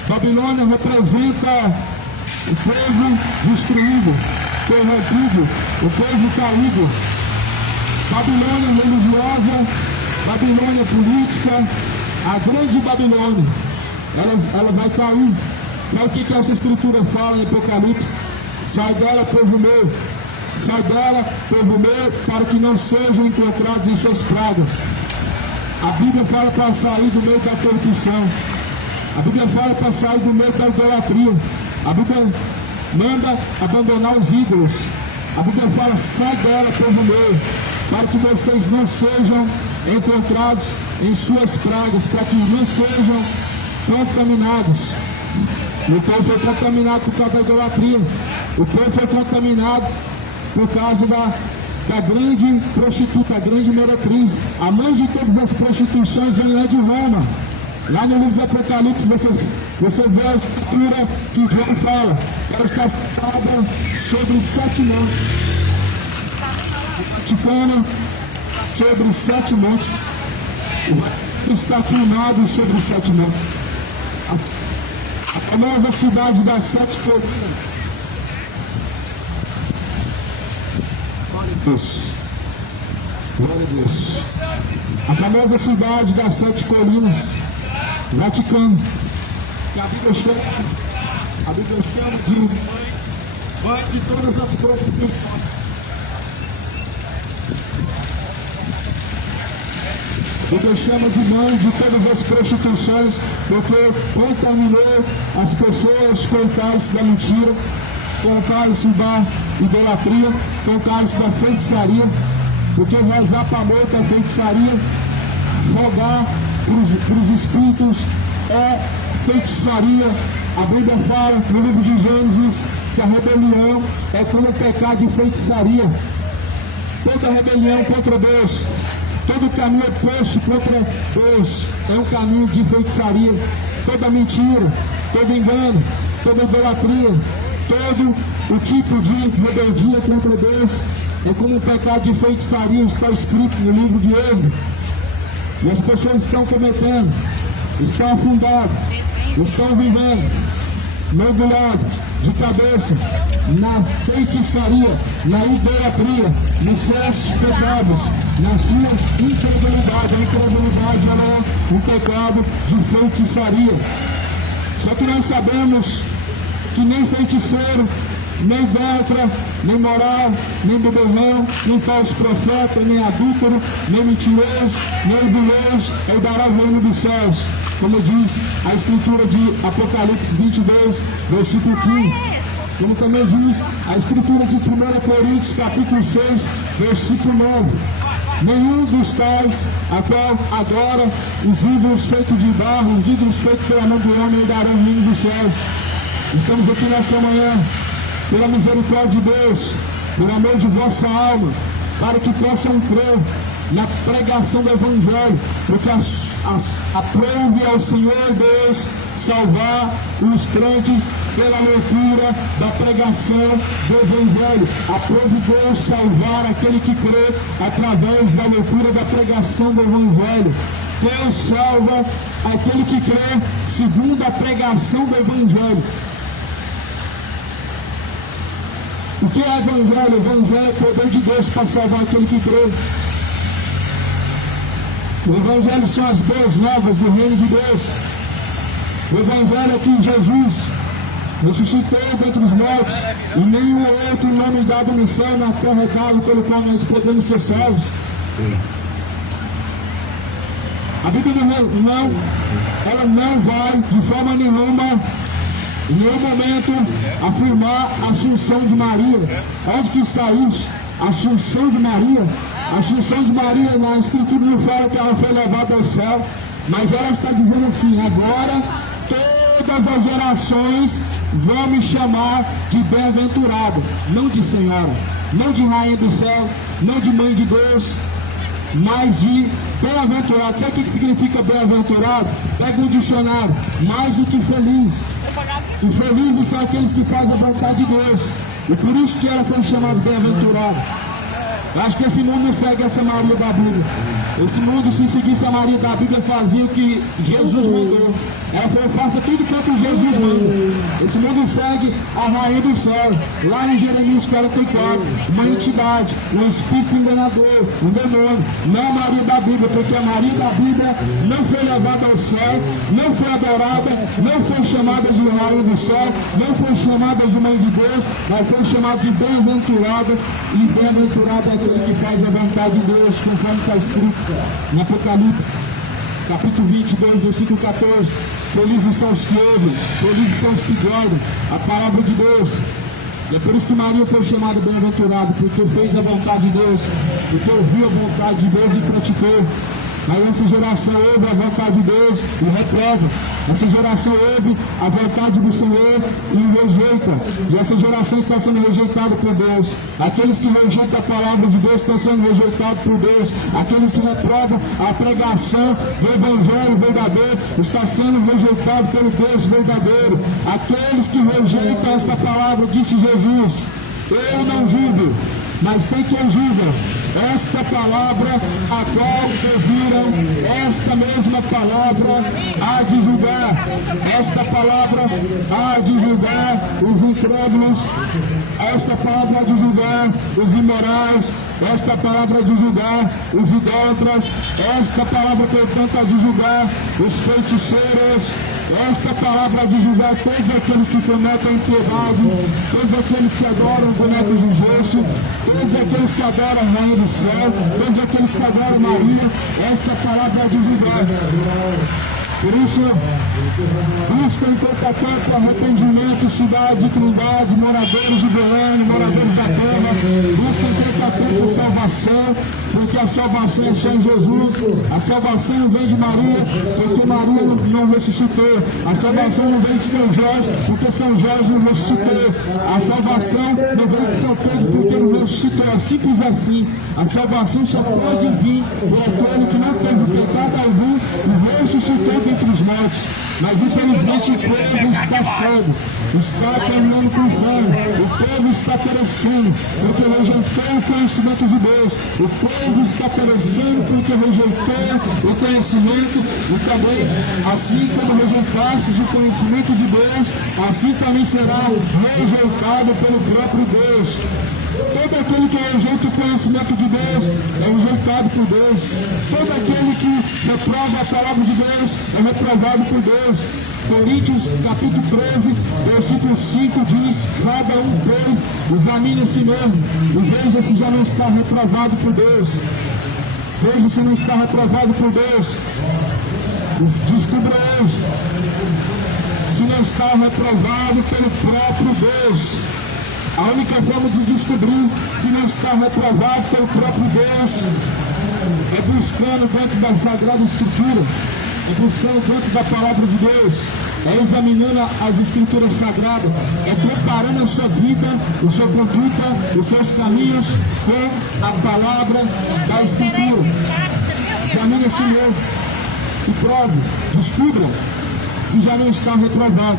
Babilônia representa o povo destruído, corrompido, o povo caído. Babilônia religiosa, Babilônia política, a grande Babilônia, ela vai cair. Sabe o que essa Escritura fala em Apocalipse? Sai dela, povo meu. Sai dela, povo meu, para que não sejam encontrados em suas pragas. A Bíblia fala para sair do meio da corrupção. A Bíblia fala para sair do meio da idolatria. A Bíblia manda abandonar os ídolos. A Bíblia fala: sai dela, povo meu, para que vocês não sejam encontrados em suas pragas, para que não sejam contaminados. E o povo foi contaminado por causa da idolatria. O povo foi contaminado por causa da grande prostituta, a grande meretriz. A mãe de todas as prostituições vem lá de Roma. Lá no livro do Apocalipse você vê a escritura que João fala. Ela está falada sobre 7 montes. O Vaticano sobre 7 montes. O está firmado sobre 7 montes. A famosa cidade das 7 colinas. Glória a Deus. A famosa cidade das 7 colinas, Vaticano, que a Bíblia chama de mãe de todas as prostituições. A Bíblia chama de mãe de todas as prostituições, porque contaminou as pessoas com o cálice da mentira, com o cálice da idolatria, com o cálice da feitiçaria, porque rezar para a morte é feitiçaria, rogar para os espíritos é feitiçaria. A Bíblia fala no livro de Gênesis que a rebelião é como o pecado de feitiçaria. Toda rebelião contra Deus, todo caminho oposto contra Deus é um caminho de feitiçaria. Toda mentira, todo engano, toda idolatria, todo o tipo de rebeldia contra Deus é como um pecado de feitiçaria. Está escrito no livro de Êxodo. E as pessoas estão cometendo, estão afundadas, estão vivendo mergulhado de cabeça na feitiçaria, na idolatria, nos seus pecados, nas suas incredulidades. A incredulidade ela é um pecado de feitiçaria. Só que nós sabemos que nem feiticeiro, nem idólatra, nem moral, nem beberrão, nem falso profeta, nem adúltero, nem mentiroso, nem orgulhoso herdará o reino dos céus. Como diz a escritura de Apocalipse 22, versículo 15. Como também diz a escritura de 1 Coríntios, capítulo 6, versículo 9. Nenhum dos tais a qual adora os ídolos feitos de barro, os ídolos feitos pela mão do homem, herdarão o reino dos céus. Estamos aqui nessa manhã, pela misericórdia de Deus, pelo amor de vossa alma, para que possam crer na pregação do Evangelho, porque aprove ao Senhor Deus salvar os crentes pela loucura da pregação do Evangelho. Aprove Deus salvar aquele que crê através da loucura da pregação do Evangelho. Deus salva aquele que crê segundo a pregação do Evangelho. O que é Evangelho? O Evangelho é o poder de Deus para salvar aquele que crê. O Evangelho são as boas novas do reino de Deus. O Evangelho é que Jesus ressuscitou dentre os mortos e nenhum outro nome dado no céu na terra é dado pelo qual nós podemos ser salvos. A Bíblia ela não vai de forma nenhuma, em nenhum momento, afirmar a assunção de Maria. Onde que está isso? A assunção de Maria. A assunção de Maria, na Escritura não fala que ela foi levada ao céu, mas ela está dizendo assim: agora todas as gerações vão me chamar de bem-aventurada, não de senhora, não de rainha do céu, não de mãe de Deus, mas de bem-aventurado. Sabe o que significa bem-aventurado? Pega um dicionário: mais do que feliz. E felizes são aqueles que fazem a vontade de Deus. E por isso que ela foi chamada bem-aventurada. Eu acho que esse mundo não segue essa Maria da Bíblia. Esse mundo, se seguisse a Maria da Bíblia, fazia o que Jesus mandou. Ela falou: faça tudo quanto Jesus manda. Esse mundo segue a rainha do céu. Lá em Jeremias 44, uma entidade, um espírito enganador, um demônio. Não a Maria da Bíblia, porque a Maria da Bíblia não foi levada ao céu, não foi adorada, não foi chamada de rainha do céu, não foi chamada de mãe de Deus, mas foi chamada de bem-aventurada. E bem-aventurada é aquele que faz a vontade de Deus, conforme está escrito em Apocalipse, capítulo 22, versículo 14. Felizes são os que ouvem, felizes são os que guardam a palavra de Deus. E é por isso que Maria foi chamada bem-aventurada, porque fez a vontade de Deus, porque ouviu a vontade de Deus e praticou. Mas essa geração ouve a vontade de Deus e reprova. Essa geração ouve a vontade do Senhor e rejeita. E essa geração está sendo rejeitada por Deus. Aqueles que rejeitam a palavra de Deus estão sendo rejeitados por Deus. Aqueles que reprovam a pregação do Evangelho verdadeiro estão sendo rejeitados pelo Deus verdadeiro. Aqueles que rejeitam esta palavra, disse Jesus: eu não julgo, mas sei que eu julgo. Esta palavra a qual ouviram, esta mesma palavra há de julgar. Esta palavra há de julgar os incrédulos. Esta palavra há de julgar os imorais. Esta palavra há de julgar os idólatras. Esta palavra, portanto, há de julgar os feiticeiros. Esta palavra há de julgar todos aqueles que cometem impiedade, todos aqueles que adoram bonecos de gesso, todos aqueles que adoram a rainha do céu, todos aqueles que adoram Maria. Esta palavra há de julgar. Por isso, busca entretanto arrependimento, cidade de Trindade, moradores de Belém, moradores da terra, busca entretanto salvação, porque a salvação é só em Jesus. A salvação não vem de Maria, porque Maria não ressuscitou. A salvação não vem de São Jorge, porque São Jorge não ressuscitou. A salvação não vem de São Pedro, porque não ressuscitou. É simples assim. A salvação só pode vir por aquele que não teve pecado algum e ressuscitou dentre os mortos. Mas infelizmente o povo está cego, está caminhando com fome, o povo está perecendo porque rejeitou o conhecimento de Deus, o povo está perecendo porque rejeitou o conhecimento e também, assim como rejeitastes o conhecimento de Deus, assim também será rejeitado pelo próprio Deus. Todo aquele que rejeita o conhecimento de Deus é rejeitado por Deus. Todo aquele que reprova a palavra de Deus é reprovado por Deus. Coríntios capítulo 13, versículo 5 diz: cada um, pois, examine a si mesmo e veja se já não está reprovado por Deus. Veja se não está reprovado por Deus. Descubra hoje se não está reprovado pelo próprio Deus. A única forma de descobrir se não está reprovado pelo próprio Deus é buscando dentro da Sagrada Escritura, é buscando dentro da Palavra de Deus, é examinando as Escrituras Sagradas, é preparando a sua vida, a sua conduta, os seus caminhos com a Palavra da Escritura. Examine a si mesmo e prove, descubra se já não está reprovado.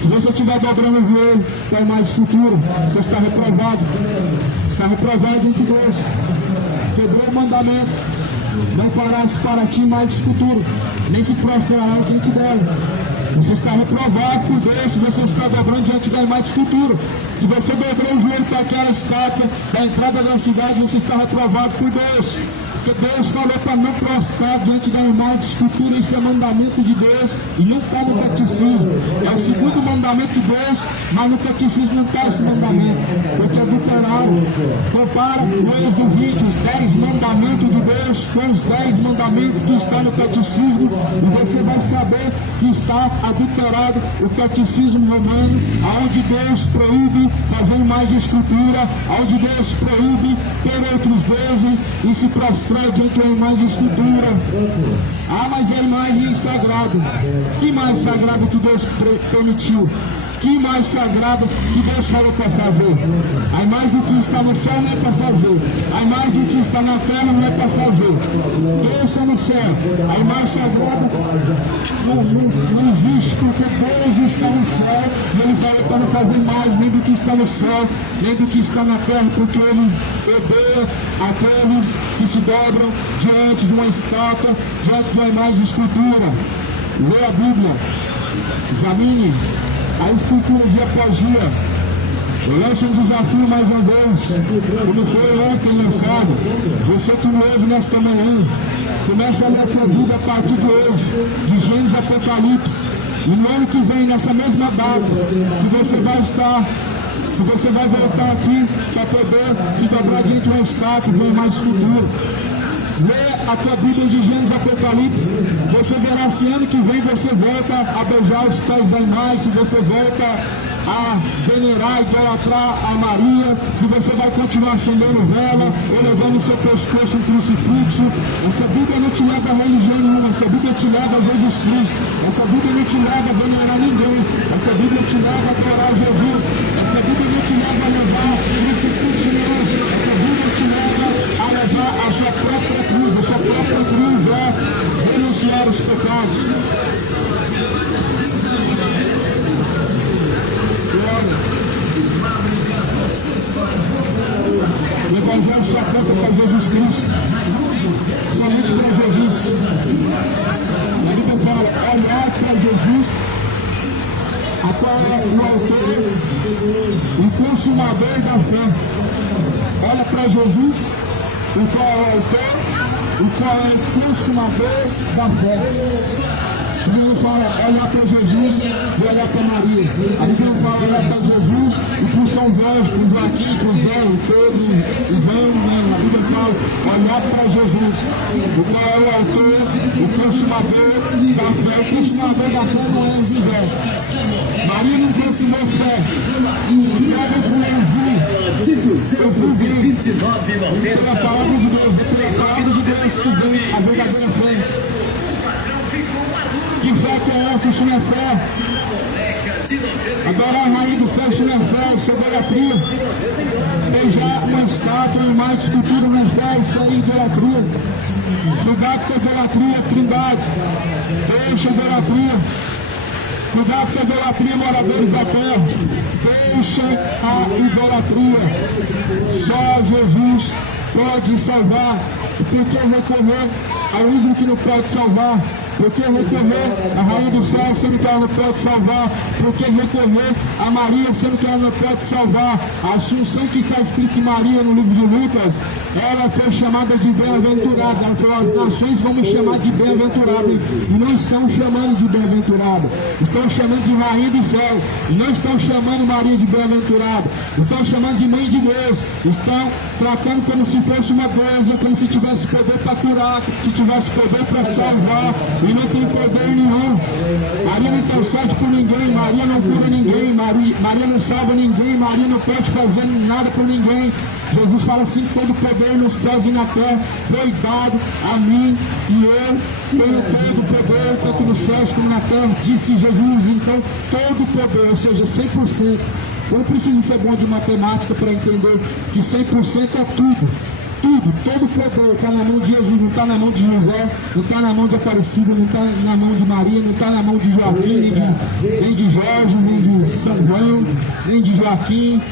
Se você estiver dobrando o joelho para a imagem futura, você está reprovado. Está reprovado entre Deus. Quebrou o mandamento. Não farás para ti mais futuro, nem se prostrará diante dela. Você está reprovado por Deus se você está dobrando diante da imagem futura. Se você dobrou o joelho para aquela estátua da entrada da cidade, você está reprovado por Deus. Porque Deus falou para não prostrar diante da imagem de escultura, isso é mandamento de Deus e não está no catecismo. É o segundo mandamento de Deus, mas no catecismo não está esse mandamento, porque é adulterado. Compara o Êxodo 20, os 10 mandamentos de Deus com os 10 mandamentos que estão no catecismo, e você vai saber que está adulterado o catecismo romano, onde Deus proíbe fazer imagem de escultura, onde Deus proíbe ter outros deuses e se prostrar diante da imagem de escultura. Ah, mas é a imagem sagrada. Que mais sagrado que Deus permitiu? Que mais sagrado que Deus falou para fazer? A imagem do que está no céu não é para fazer. A imagem do que está na terra não é para fazer. Deus está no céu. A imagem sagrada não existe, porque Deus está no céu e Ele falou para não fazer mais nem do que está no céu, nem do que está na terra, porque Ele odeia aqueles que se dobram diante de uma estátua, diante de uma imagem de escultura. Lê a Bíblia, examine a escultura dia após dia. Eu lanço um desafio mais uma vez, como foi ontem lançado. Você que me ouve nesta manhã, começa a ler a sua vida a partir de hoje, de Gênesis Apocalipse. E no ano que vem, nessa mesma data, se você vai voltar aqui para poder se dobrar diante de uma estátua, ver mais escultura. Lê a tua Bíblia de Gênesis Apocalipse, você verá se ano que vem você volta a beijar os pés da imagem, se você volta a venerar, idolatrar a Maria, se você vai continuar acendendo vela ou levando no seu pescoço um crucifixo. Essa Bíblia não te leva a religião nenhuma, essa Bíblia te leva a Jesus Cristo, essa Bíblia não te leva a venerar ninguém, essa Bíblia te leva a adorar Jesus, essa Bíblia não te leva a levar crucifixo nenhum, essa Bíblia te leva a levar a sua própria cruz. A sua própria cruz é denunciar os pecados. O Evangelho só aponta para Jesus Cristo, somente para Jesus. A Bíblia fala: olhar para Jesus, a qual é o autor e consumador da fé. Olha para Jesus, o qual é o autor e qual é o consumador da fé. A Bíblia fala olhar para Jesus e olhar para Maria. A Bíblia fala olhar para Jesus e para São Jorge, para o Joaquim, para o Zé, o Pedro, o Ivan. A Bíblia fala olhar para Jesus, o qual é o autor, o consumador da fé. O consumador da fé não é José. Maria não consumou fé. Eu fui pela palavra de Deus, pela palavra de Deus que vem a verdadeira fé. Que fé que é essa? Isso não é fé. Adorar a rainha do céu, isso não é fé, isso é idolatria. Beijar uma estátua, uma escultura não é fé, isso é idolatria. Cuidado com a idolatria, Trindade. Deixa a idolatria. Cuidado com a idolatria, moradores da terra. Deixem a idolatria. Só Jesus pode salvar. Por que recorrer ao ídolo que não pode salvar? Por que recorrer à Rainha do Céu, sendo que ela não pode salvar? Por que recorrer a Maria, sendo que ela não pode salvar? A Assunção que está escrito em Maria no livro de Lucas, ela foi chamada de bem-aventurada. Ela falou, as nações vão me chamar de bem-aventurada. E não estão chamando de bem-aventurada. Estão chamando de Rainha do Céu. E não estão chamando Maria de bem-aventurada. Estão chamando de Mãe de Deus. Estão tratando como se fosse uma deusa, como se tivesse poder para curar, se tivesse poder para salvar. E não tem poder nenhum. Maria não intercede por ninguém, Maria não cura ninguém, Maria não salva ninguém, Maria não pode fazer nada por ninguém. Jesus fala assim, todo poder nos céus e na terra foi dado a mim, e eu tenho todo o poder, tanto nos céus como na terra, disse Jesus. Então todo o poder, ou seja, 100%. Eu não preciso ser bom de matemática para entender que 100% é tudo. Tudo, todo o poder está na mão de Jesus, não está na mão de José, não está na mão de Aparecida, não está na mão de Maria, não está na mão de Joaquim, nem de Jorge, nem de São João, nem de Joaquim.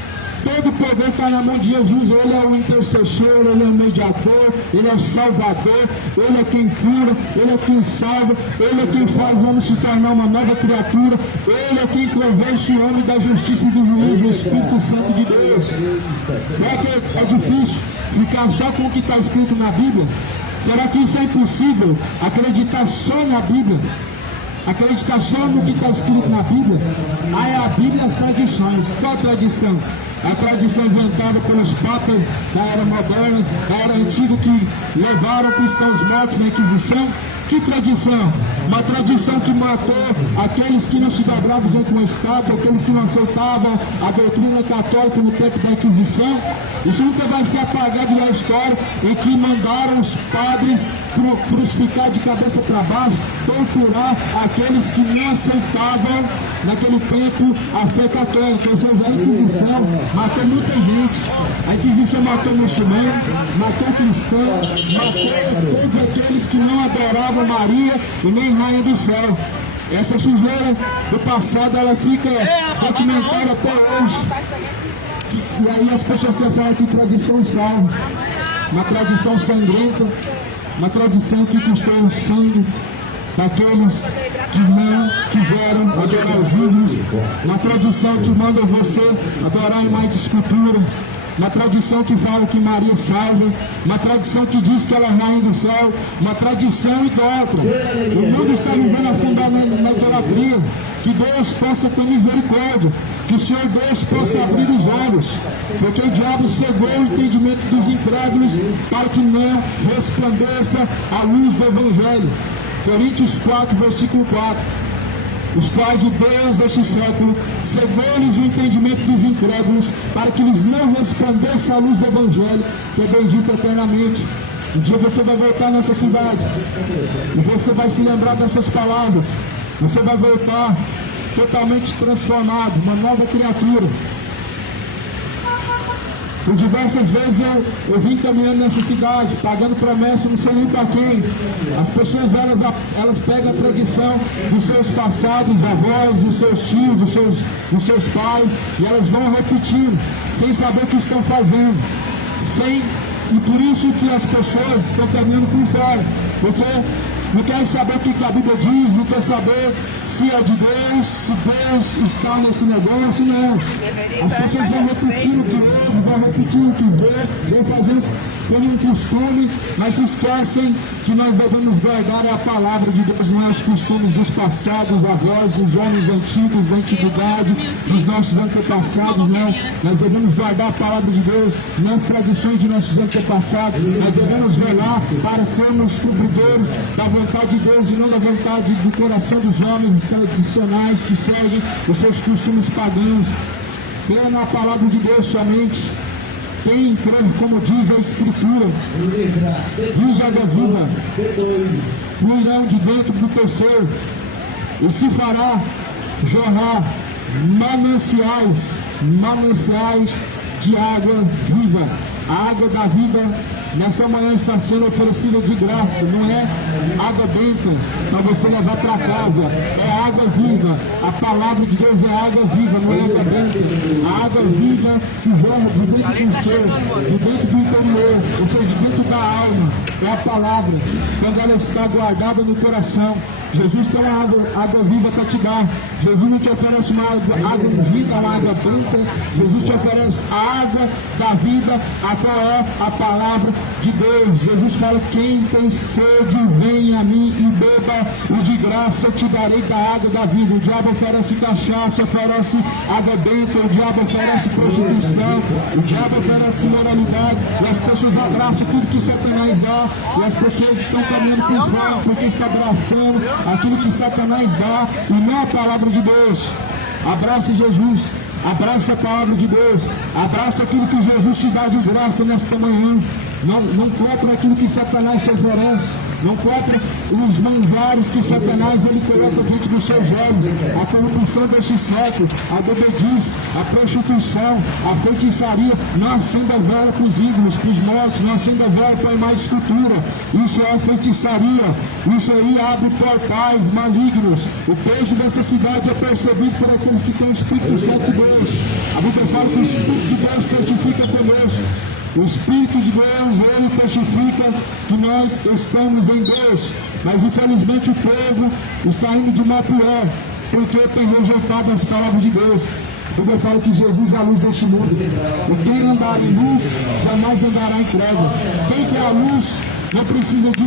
Todo o poder está na mão de Jesus. Ele é o intercessor, Ele é o mediador, Ele é o salvador, Ele é quem cura, Ele é quem salva, Ele é quem faz o homem se tornar uma nova criatura, Ele é quem convence o homem da justiça e do juízo, o Espírito Santo de Deus. Será que é difícil ficar só com o que está escrito na Bíblia? Será que isso é impossível? Acreditar só na Bíblia? Acreditar só no que está escrito na Bíblia? Aí a Bíblia e as tradições. Qual tradição? A tradição inventada pelos papas da era moderna, da era antiga, que levaram cristãos mortos na Inquisição. Que tradição? Uma tradição que matou aqueles que não se dobravam diante do Estado, aqueles que não aceitavam a doutrina católica no tempo da Inquisição. Isso nunca vai ser apagado da história, em que mandaram os padres crucificar de cabeça para baixo, torturar aqueles que não aceitavam naquele tempo a fé católica. Ou seja, a Inquisição matou muita gente. A Inquisição matou muçulmano, matou cristão, matou todos aqueles que não adoravam Maria e nem Rainha do Céu. Essa sujeira do passado, ela fica documentada até hoje. E aí as pessoas querem falar que tradição salva. Uma tradição sangrenta, uma tradição que custou o sangue daqueles que não quiseram adorar os ídolos, uma tradição que manda você adorar em mais de escultura, uma tradição que fala que Maria salva, uma tradição que diz que ela é rainha do céu, uma tradição idólatra. O mundo está vivendo afundamento na idolatria. Que Deus possa ter misericórdia, que o Senhor Deus possa abrir os olhos, porque o diabo cegou o entendimento dos incrédulos para que não resplandeça a luz do Evangelho. Coríntios 4, versículo 4. Os quais o Deus deste século cegou-lhes o entendimento dos incrédulos, para que lhes não resplandeça a luz do Evangelho, que é bendito eternamente. Um dia você vai voltar nessa cidade, e você vai se lembrar dessas palavras. Você vai voltar totalmente transformado, uma nova criatura. Por diversas vezes eu vim caminhando nessa cidade, pagando promessa, não sei nem para quem. As pessoas, elas pegam a tradição dos seus passados, avós, dos seus tios, dos seus pais, e elas vão repetindo, sem saber o que estão fazendo. E por isso que as pessoas estão caminhando por fora, porque não querem saber o que a Bíblia diz, não quer saber se é de Deus, se Deus está nesse negócio, não. As pessoas vão repetir o que ouve, vão repetir o que vê, vão fazer como um costume, mas se esquecem que nós devemos guardar a palavra de Deus, não é os costumes dos passados, avós, dos homens antigos, da antiguidade, dos nossos antepassados, não. Nós devemos guardar a palavra de Deus, não as tradições de nossos antepassados. Nós devemos velar para sermos cumpridores da vontade de Deus e não da vontade do coração dos homens tradicionais que seguem os seus costumes pagãos. Creia na palavra de Deus somente. Quem crê, como diz a Escritura, rios de água viva fluirão de dentro do teu ser, e se fará jorrar mananciais de água viva. A água da vida nessa manhã está sendo oferecida de graça. Não é água benta para você levar para casa, é água viva. A palavra de Deus é água viva, não é água benta. A água viva que jorra de dentro do ser, de dentro do interior, ou seja, de dentro da alma. É a palavra, quando ela está guardada no coração. Jesus tem uma água viva para te dar. Jesus não te oferece uma água ungida, uma água branca. Jesus te oferece a água da vida, a qual é a palavra de Deus. Jesus fala: quem tem sede, vem a mim e beba, e de graça eu te darei da água da vida. O diabo oferece cachaça, oferece água benta, o diabo oferece prostituição, o diabo oferece moralidade, e as pessoas abraçam tudo que Satanás dá, e as pessoas estão caminhando por fora porque está abraçando aquilo que Satanás dá e não a palavra de Deus. Abrace Jesus, abraça a palavra de Deus, abraça aquilo que Jesus te dá de graça nesta manhã. Não compra aquilo que Satanás te oferece, não compra os manjares que Satanás ele coloca diante dos seus olhos. A corrupção deste século, a bebedice, a prostituição, a feitiçaria. Não acenda vela para os ídolos, para os mortos, não acenda vela para a imagem de escultura. Isso é feitiçaria, isso aí abre portais malignos. O peso dessa cidade é percebido por aqueles que têm o Espírito Santo de Deus. A Bíblia fala que o Espírito de Deus testifica conosco. O Espírito de Deus, ele testifica que nós estamos em Deus, mas infelizmente o povo está indo de mal pior, porque tem rejeitado as palavras de Deus. Eu falo que Jesus é a luz deste mundo, e quem andar em luz, jamais andará em trevas. Quem quer a luz, não precisa de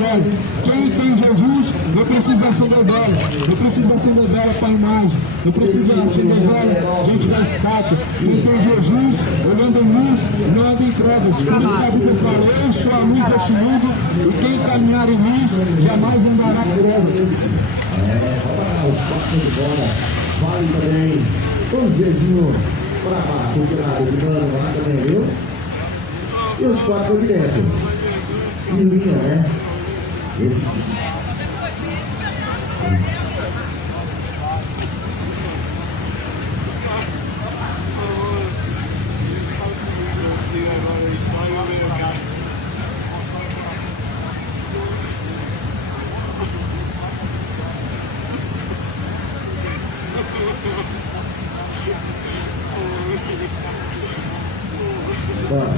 vela. Quem tem Jesus, não precisa acender vela. Não precisa acender vela para a imagem. Não precisa acender vela diante da estátua. Quem tem Jesus, olhando em luz, não anda em trevas. Por isso que a Bíblia fala: eu sou a luz deste mundo, e quem caminhar em luz, jamais andará em trevas. Vale também os vizinhos para baixo, do lado de mano lá também, viu? E os quatro aqui dentro. Que linha, né?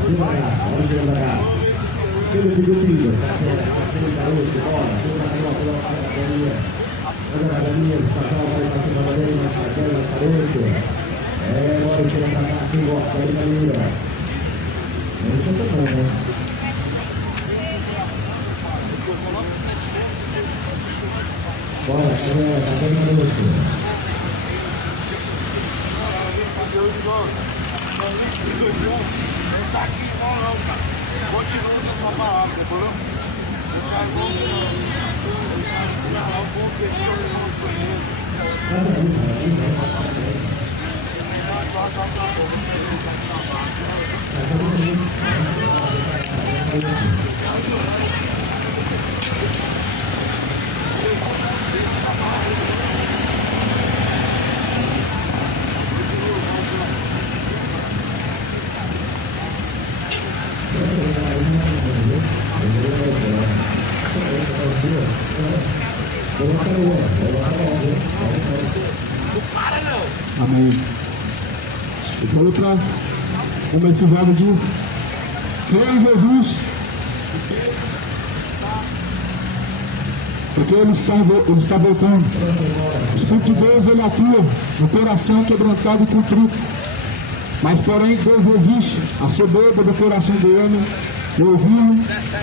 Devagar, vamos devagar. Pelo pedido, pelo caroço, bora, pelo galinha, vai pra cima da areia, nossa caroço. Bora, tira pra cá, quem gosta, aí galinha. Isso é bom, né? Bora, cadê caroço? Continua com a sua palavra, depois o cara falou que Amém. Eu falei para, como esse jovem diz, creia em Jesus, porque ele está voltando. O Espírito de Deus, ele atua no coração quebrantado e contrito. Mas porém Deus resiste à soberba do coração do homem, o orgulho,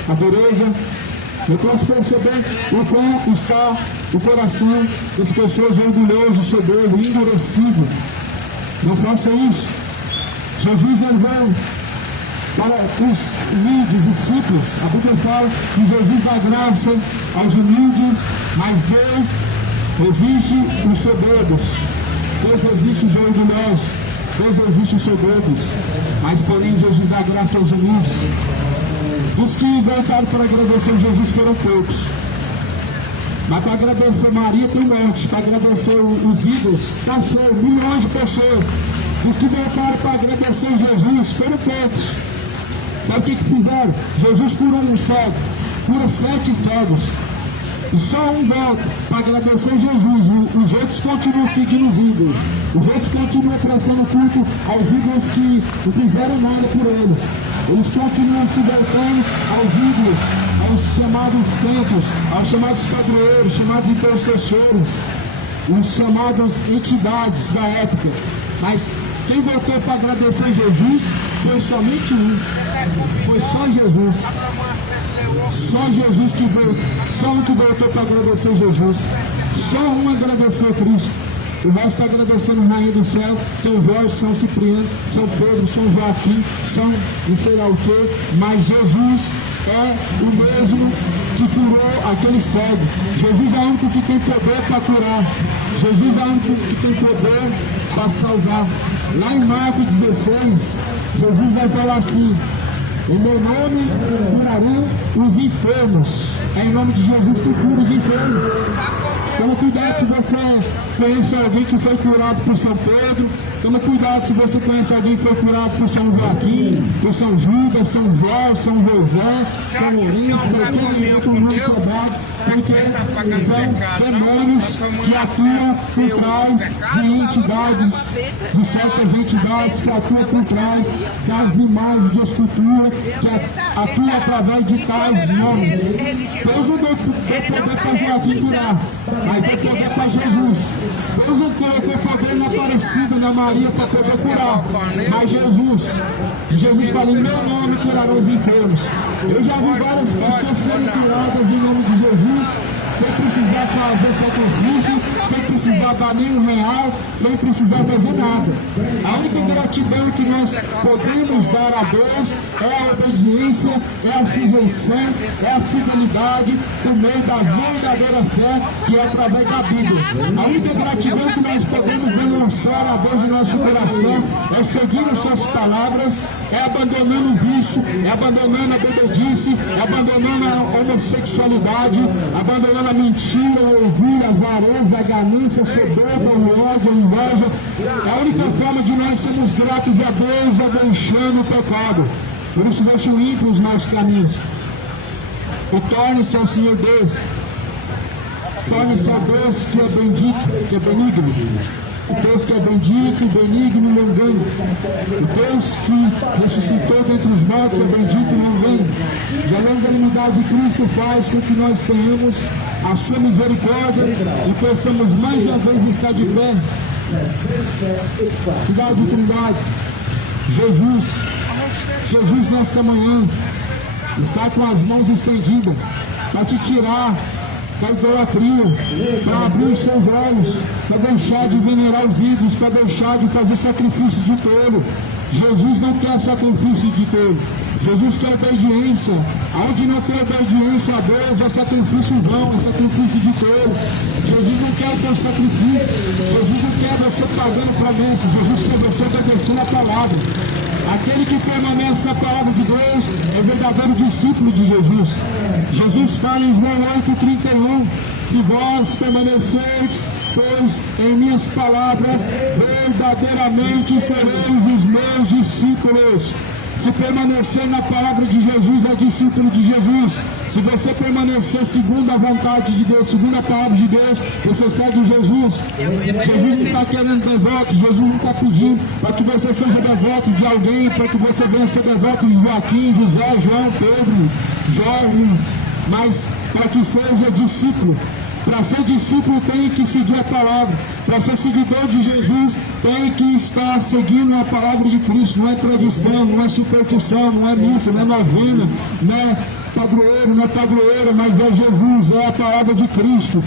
a dureza. Eu posso perceber o quão está o coração das pessoas orgulhoso, soberbo, endurecido. Não faça isso. Jesus veio para os humildes e simples. A Bíblia fala que Jesus dá graça aos humildes, mas Deus resiste os soberbos. Deus resiste os orgulhosos. Deus resiste os soberbos. Mas porém Jesus dá graça aos humildes. Os que voltaram para agradecer Jesus foram poucos. Mas para agradecer Maria tem um monte. Para agradecer os ídolos, está cheio, milhões de pessoas. Os que voltaram para agradecer Jesus foram poucos. Sabe o que fizeram? Jesus curou um cego, cura 7 cegos. E só um volta para agradecer Jesus. Os outros continuam seguindo os ídolos. Os outros continuam prestando culto aos ídolos que não fizeram nada por eles. Eles continuam se voltando aos ídolos, aos chamados santos, aos chamados padroeiros, chamados intercessores, os chamados entidades da época. Mas quem voltou para agradecer Jesus foi somente um. Foi só Jesus. Só Jesus que veio. Só um que voltou para agradecer Jesus. Só um agradeceu a Cristo. O resto está agradecendo o Rainha do Céu, São Jorge, São Cipriano, São Pedro, São Joaquim, São não sei lá o que. Mas Jesus é o mesmo que curou aquele cego. Jesus é o único que tem poder para curar. Jesus é o único que tem poder para salvar. Lá em Marcos 16, Jesus vai falar assim: em meu nome curarão os enfermos. É em nome de Jesus que cura os enfermos. Toma cuidado se você conhece alguém que foi curado por São Pedro. Toma cuidado se você conhece alguém que foi curado por São Joaquim, por São Judas, São Jorge, São José, São Lourenço, por todo mundo trabalho, porque são demônios que atuam por trás de entidades, de certas entidades que atuam por trás das imagens de escultura, que atuam através de tais nomes. Deus não deu poder para Joaquim curar, mas deu poder para Jesus. Deus não colocou poder na Aparecida, na Maria, para poder curar, mas Jesus fala: em meu nome curarão os enfermos. Eu já vi várias pessoas serem curadas em nome de Jesus, sem precisar fazer sacrifício, sem precisar dar nenhum real, sem precisar fazer nada. A única gratidão que nós podemos dar a Deus é a obediência, é a sujeição, é a fidelidade por meio da verdadeira fé, que é através da Bíblia. A única gratidão que nós podemos demonstrar a Deus em nosso coração é seguindo suas palavras, é abandonando o vício, é abandonando a bebedice, é abandonando a homossexualidade, abandonando a mentira, o orgulho, a avareza, a ganância, a soberba, o ódio, a inveja. A única forma de nós sermos gratos a Deus é deixando o pecado. Por isso deixe o ímpio os maus caminhos e torne-se ao Senhor Deus. Torne-se ao Deus que é bendito, que é benigno. O Deus que é bendito, benigno e longânimo. O Deus que ressuscitou dentre os mortos é bendito e longânimo. E a longanimidade de Cristo faz com que nós tenhamos a sua misericórdia e possamos mais uma vez estar de pé. Cidade de Trindade, Jesus nesta manhã está com as mãos estendidas para te tirar da idolatria, para abrir os seus olhos, para deixar de venerar os ídolos, para deixar de fazer sacrifício de tolo. Jesus não quer sacrifício de tolo. Jesus quer obediência. Aonde não tem obediência a Deus é sacrifício vão, é sacrifício de tolo. Jesus não quer o teu sacrifício. Jesus não quer você pagando promessas. Jesus quer você obedecendo a palavra. Aquele que permanece na palavra de Deus é o verdadeiro discípulo de Jesus. Jesus fala em João 8,31: se vós permanecerdes, pois, em minhas palavras, verdadeiramente sereis os meus discípulos. Se permanecer na palavra de Jesus, é discípulo de Jesus. Se você permanecer segundo a vontade de Deus, segundo a palavra de Deus, você segue Jesus. Jesus não está querendo devoto, Jesus não está pedindo para que você seja devoto de alguém, para que você venha ser devoto de Joaquim, José, João, Pedro, Jorge, mas para que seja discípulo. Para ser discípulo tem que seguir a palavra. Para ser seguidor de Jesus tem que estar seguindo a palavra de Cristo. Não é tradição, não é superstição, não é missa, não é novena, não é padroeiro, não é padroeira, mas é Jesus, é a palavra de Cristo.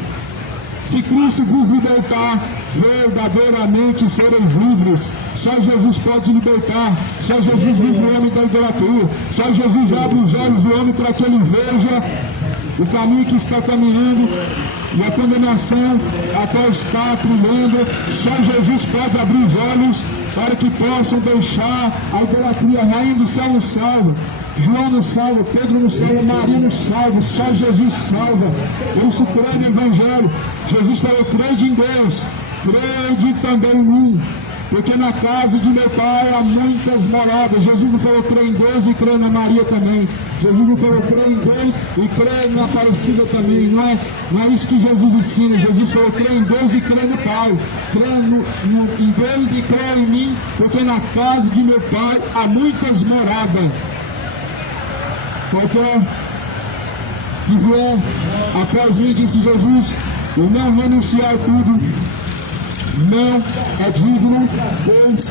Se Cristo vos libertar, verdadeiramente sereis livres. Só Jesus pode libertar. Só Jesus livra o homem da idolatria. Só Jesus abre os olhos do homem para que ele veja o caminho que está caminhando e a condenação a qual está trilhando. Só Jesus pode abrir os olhos para que possam deixar a idolatria. Rainha do céu nos salva, João nos salva, Pedro nos salva, Maria nos salva, só Jesus salva. Por isso creio no Evangelho. Jesus falou: crede em Deus, crede também em mim, porque na casa de meu pai há muitas moradas. Jesus não falou crê em Deus e crê na Maria também. Jesus não falou crê em Deus e crê na Aparecida também. Não é isso que Jesus ensina. Jesus falou crê em Deus e crê no Pai. Crê em Deus e crê em mim, porque na casa de meu pai há muitas moradas. Qualquer que vier após mim, disse Jesus, eu não renunciar tudo, não é digno, pois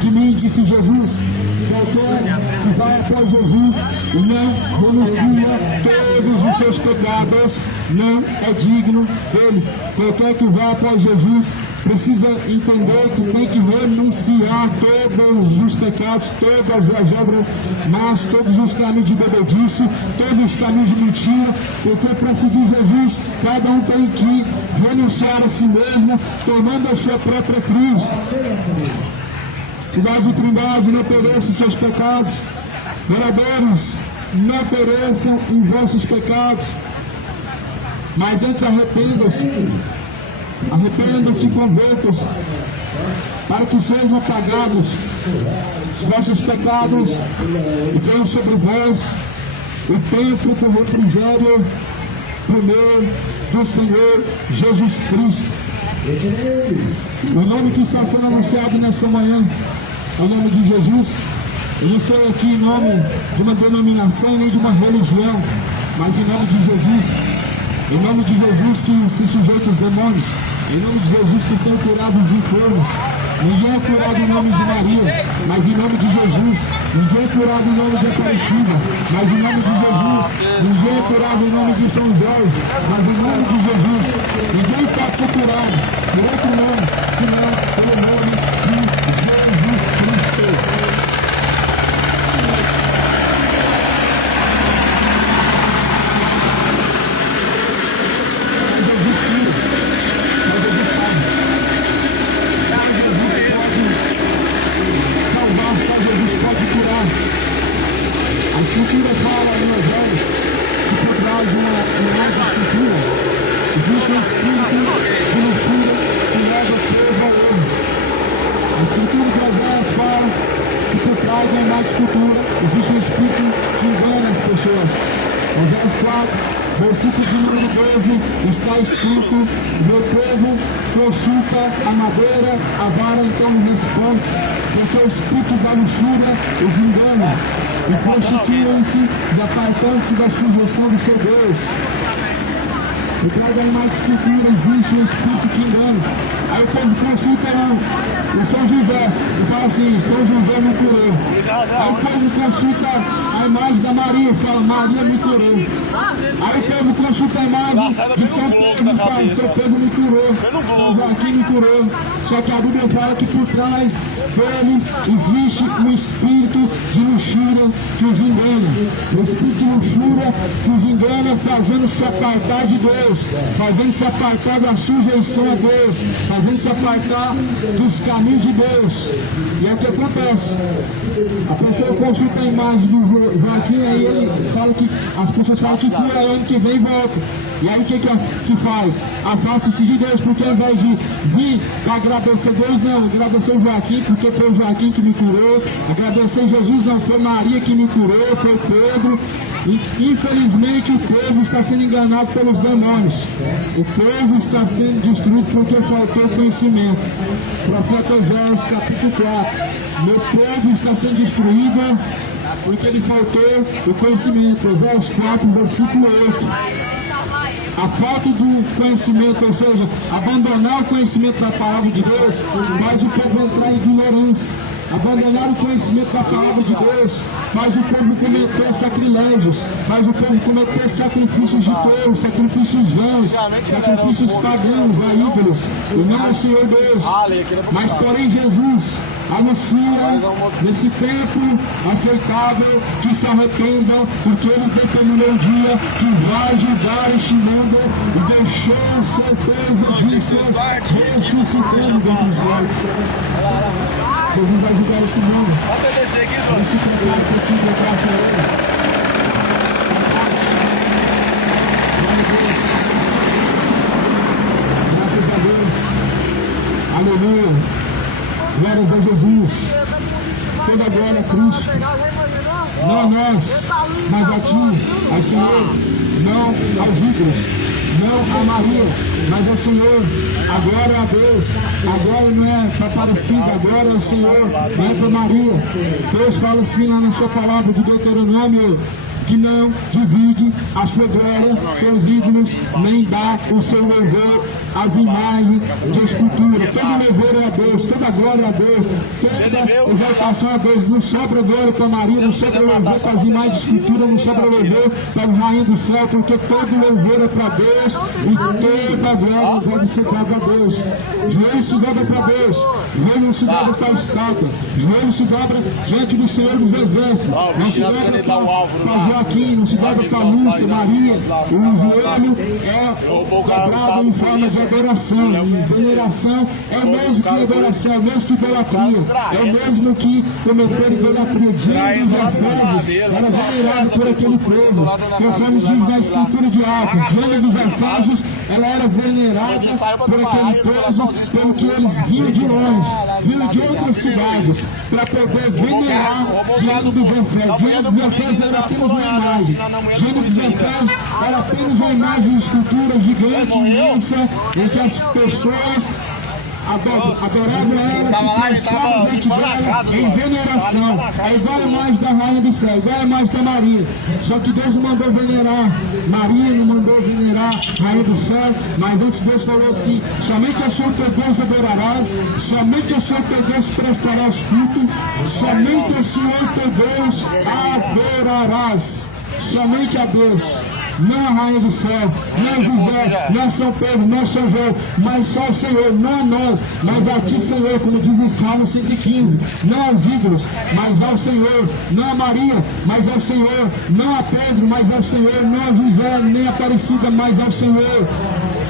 de mim, disse Jesus. Qualquer que vai após Jesus e não renuncia todos os seus pecados, não é digno dele. Qualquer que vai após Jesus precisa entender que tem que renunciar todos os pecados, todas as obras más, todos os caminhos de bebedice, todos os caminhos de mentira, porque para seguir Jesus, cada um tem que renunciar a si mesmo, tomando a sua própria cruz. Cidade de Trindade, não pereçam seus pecados. Vereadores, não pereçam em vossos pecados, mas antes arrependam-se. Arrependam-se e convertam-se, para que sejam apagados os vossos pecados e venham sobre vós o tempo do refrigério primeiro do Senhor Jesus Cristo. O nome que está sendo anunciado nessa manhã é o nome de Jesus. Eu não estou aqui em nome de uma denominação nem de uma religião, mas em nome de Jesus. Em nome de Jesus que se sujeita aos demônios. Em nome de Jesus que são curados os enfermos. Ninguém é curado em nome de Maria, mas em nome de Jesus. Ninguém é curado em nome de Aparecida, mas em nome de Jesus. Ninguém é curado em nome de São Jorge, mas em nome de Jesus. Ninguém pode ser curado por outro nome, senão pelo nome de Jesus Cristo. A Escritura fala em Ezequiel que por trás de uma Escritura existe um espírito de luxúria que leva o povo ao erro. A Escritura de Ezequiel fala que por trás de uma Escritura existe um espírito que engana as pessoas. Ezequiel 4, versículo de número 12, está escrito: meu povo consulta a madeira, a vara então me responde, porque o espírito da luxúria os engana, e prostituem-se e apartam-se da sujeição do seu Deus. Por trás da imagem escritura existe um espírito que engana. Aí o povo consulta o São José e fala assim: São José me curou. Aí o povo consulta a imagem da Maria e fala: Maria me curou. Aí o povo consulta a imagem de São Pedro e fala: São Pedro me curou, São Joaquim me curou. Só que a Bíblia fala que por trás deles existe um espírito de luxúria que os engana. O espírito de luxúria que os engana, fazendo se apartar de Deus, fazendo se apartar da sujeição a Deus, fazendo se apartar dos caminhos de Deus. E é o que acontece. A pessoa consulta a imagem do Joaquim, aí ele fala que as pessoas falam que cura ano que vem e volta. E aí o que faz? Afasta-se de Deus, porque ao invés de vir para agradecer Deus, não, agradecer o Joaquim, porque foi o Joaquim que me curou, agradecer Jesus, não, foi Maria que me curou, foi Pedro. E, infelizmente o povo está sendo enganado pelos demônios. O povo está sendo destruído porque faltou conhecimento. Profeta Oséias capítulo 4. Meu povo está sendo destruído porque ele faltou o conhecimento. Oséias 4, versículo 8. A falta do conhecimento, ou seja, abandonar o conhecimento da palavra de Deus, faz o povo entrar em ignorância. Abandonar o conhecimento da palavra de Deus faz o povo cometer sacrilégios, faz o povo cometer sacrifícios de touro, sacrifícios vãos, sacrifícios pagãos a ídolos, e não ao Senhor Deus. Mas porém Jesus anuncia nesse tempo aceitável que se arrependam, porque ele determinou o dia que vai julgar este mundo e deixou certeza disso, ressuscitando dentre os mortos. Jesus vai julgar esse mundo. Vamos se preparar para se encontrar com ele. Glória a Deus. Graças a Deus. Aleluia. Glórias a Jesus. Toda glória a Cristo. Não a nós, mas a Ti, ao Senhor. Não aos ídolos, não a Maria, mas ao Senhor. A glória é a Deus. A glória não é para Aparecida, a glória é ao Senhor, não é para Maria. Deus fala assim lá na sua palavra de Deuteronômio, que não divide a sua glória com os ídolos, nem dá o seu louvor às imagens de escultura. Todo louvor é a Deus, toda glória é a Deus, toda exaltação é a Deus. Não sobra glória para Maria, não sobra louvor para as imagens de escultura, não sobra louvor para a Rainha do Céu, porque todo louvor é para Deus e toda glória deve ser dada a Deus. Joelho se dobra para Deus, joelho se dobra para a estátua, joelho se dobra diante do Senhor dos Exércitos, não se dobra para Joaquim, não se dobra para Lúcia, Maria. O joelho é dobrado em forma de adoração, e veneração é o mesmo que adoração, é o mesmo que idolatria, é o mesmo que cometer idolatria. Diante dos Efésios era venerado por aquele povo, conforme diz na escritura de Atos. Diante dos Efésios ela era venerada por aquele povo, pelo que eles vinham de longe, vinham de outras cidades, para poder venerar diante dos Efésios. Diante dos Efésios era apenas uma imagem, diante dos Efésios era apenas uma imagem de escultura gigante, imensa, em que as pessoas adoravam ela, se prostravam diante dela em veneração. É igual a imagem da Rainha do Céu, igual a imagem da Maria. Só que Deus não mandou venerar Maria, não mandou venerar a Rainha do Céu, mas antes Deus falou assim: somente ao Senhor teu Deus adorarás, somente ao Senhor teu Deus prestarás culto, somente ao Senhor teu Deus adorarás. Somente a Deus, não a Rainha do Céu, não a José, não a São Pedro, não a São João, mas só ao Senhor, não a nós, mas a Ti, Senhor, como diz em Salmo 115, não aos ídolos, mas ao Senhor, não a Maria, mas ao Senhor, não a Pedro, mas ao Senhor, não a José, nem a Aparecida, mas ao Senhor.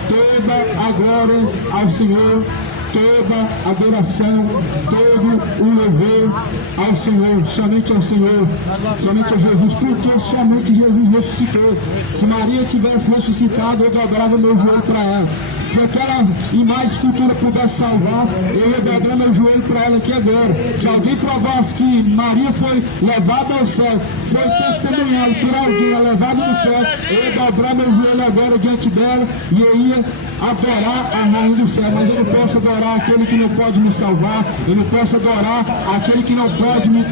Toda a glória ao Senhor, toda adoração, todo o louvor ao Senhor, somente ao Senhor, somente a Jesus, porque somente Jesus ressuscitou. Se Maria tivesse ressuscitado, eu dobrava meu joelho para ela. Se aquela imagem de escultura pudesse salvar, eu ia dobrar meu joelho para ela aqui agora. Se alguém provasse que Maria foi levada ao céu, foi testemunhada por alguém, levada no céu, eu ia dobrar meu joelho agora diante dela e eu ia adorar a Rainha do Céu. Mas eu não posso adorar aquele que não pode me salvar, eu não posso adorar aquele que não pode me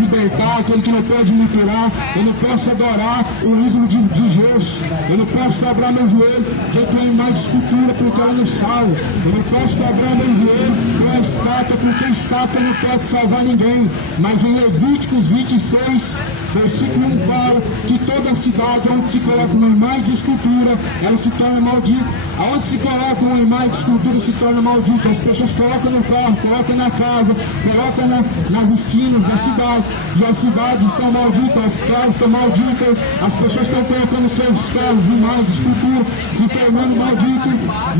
libertar, aquele que não pode me curar, eu não posso adorar o ídolo de gesso, eu não posso dobrar meu joelho diante de uma imagem de escultura porque ela não salva, eu não posso dobrar meu joelho para uma estátua porque a estátua não pode salvar ninguém. Mas em Levíticos 26, versículo 1 fala que toda cidade onde se coloca uma imagem de escultura, ela se torna maldita. Aonde se coloca uma imagem de escultura se torna maldita. As pessoas colocam no carro, colocam na casa, colocam nas esquinas da cidade, e as cidades estão malditas, as casas estão malditas, as pessoas estão colocando seus carros em imagem de escultura, se tornando maldito.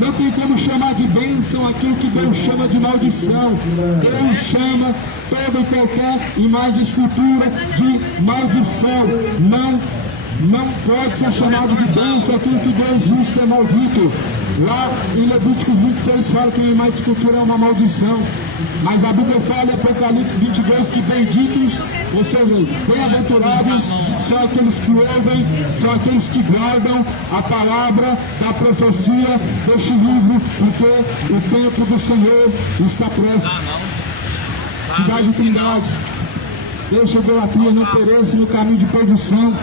Não tem como chamar de bênção aquilo que Deus chama de maldição. Deus chama toda e qualquer imagem de escultura de maldição. Não pode ser chamado de bênção aquilo que Deus diz que é maldito. Lá em Levíticos 26 fala que a imagem de escultura é uma maldição. Mas a Bíblia fala em Apocalipse 22 que benditos, ou seja, bem-aventurados, são aqueles que ouvem, são aqueles que guardam a palavra da profecia deste livro, porque o tempo do Senhor está próximo. Cidade de Trindade, deixa a idolatria, não pereça no caminho de perdição.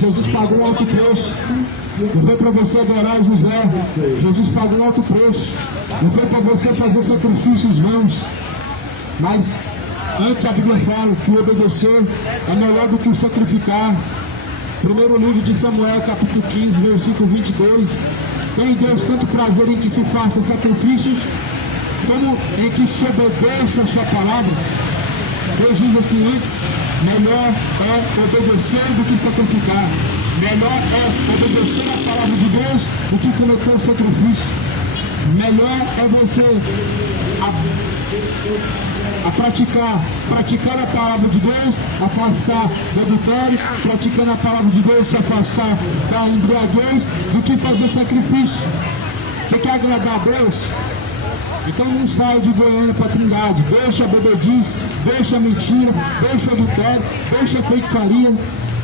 Jesus pagou um alto preço. Não foi para você adorar José. Jesus pagou um alto preço. Não foi para você fazer sacrifícios vãos. Mas antes a Bíblia fala que obedecer é melhor do que o sacrificar. Primeiro livro de Samuel, capítulo 15, versículo 22. Tem Deus tanto prazer em que se faça sacrifícios, como em que se obedeça a sua palavra. Deus diz assim: antes, melhor é obedecer do que sacrificar. Melhor é obedecer a palavra de Deus do que cometer o sacrifício. Melhor é você praticar a palavra de Deus, afastar do adultério, praticando a palavra de Deus, se afastar da embriaguez, do que fazer sacrifício. Você quer agradar a Deus? Então não sai de Goiânia para Trindade, deixa a bebedice, deixa a mentira, deixa o adultério, deixa a feitiçaria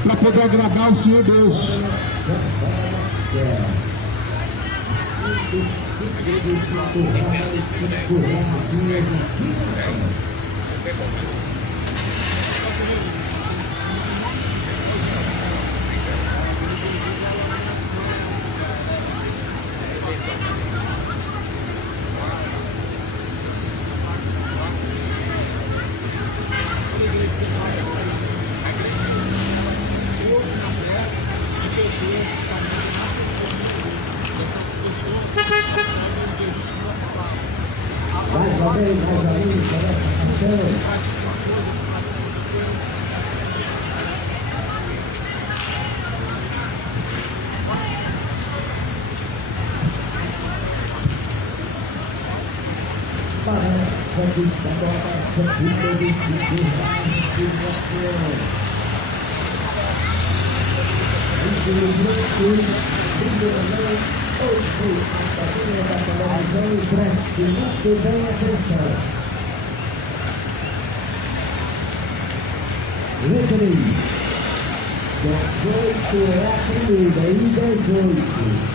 para poder agradar o Senhor Deus. Mais uma vez, meus amigos, para essa canção. Para conquista nova, sempre hoje, a família da televisão e preste muito bem atenção. Letra I. 18 é a primeira e 18.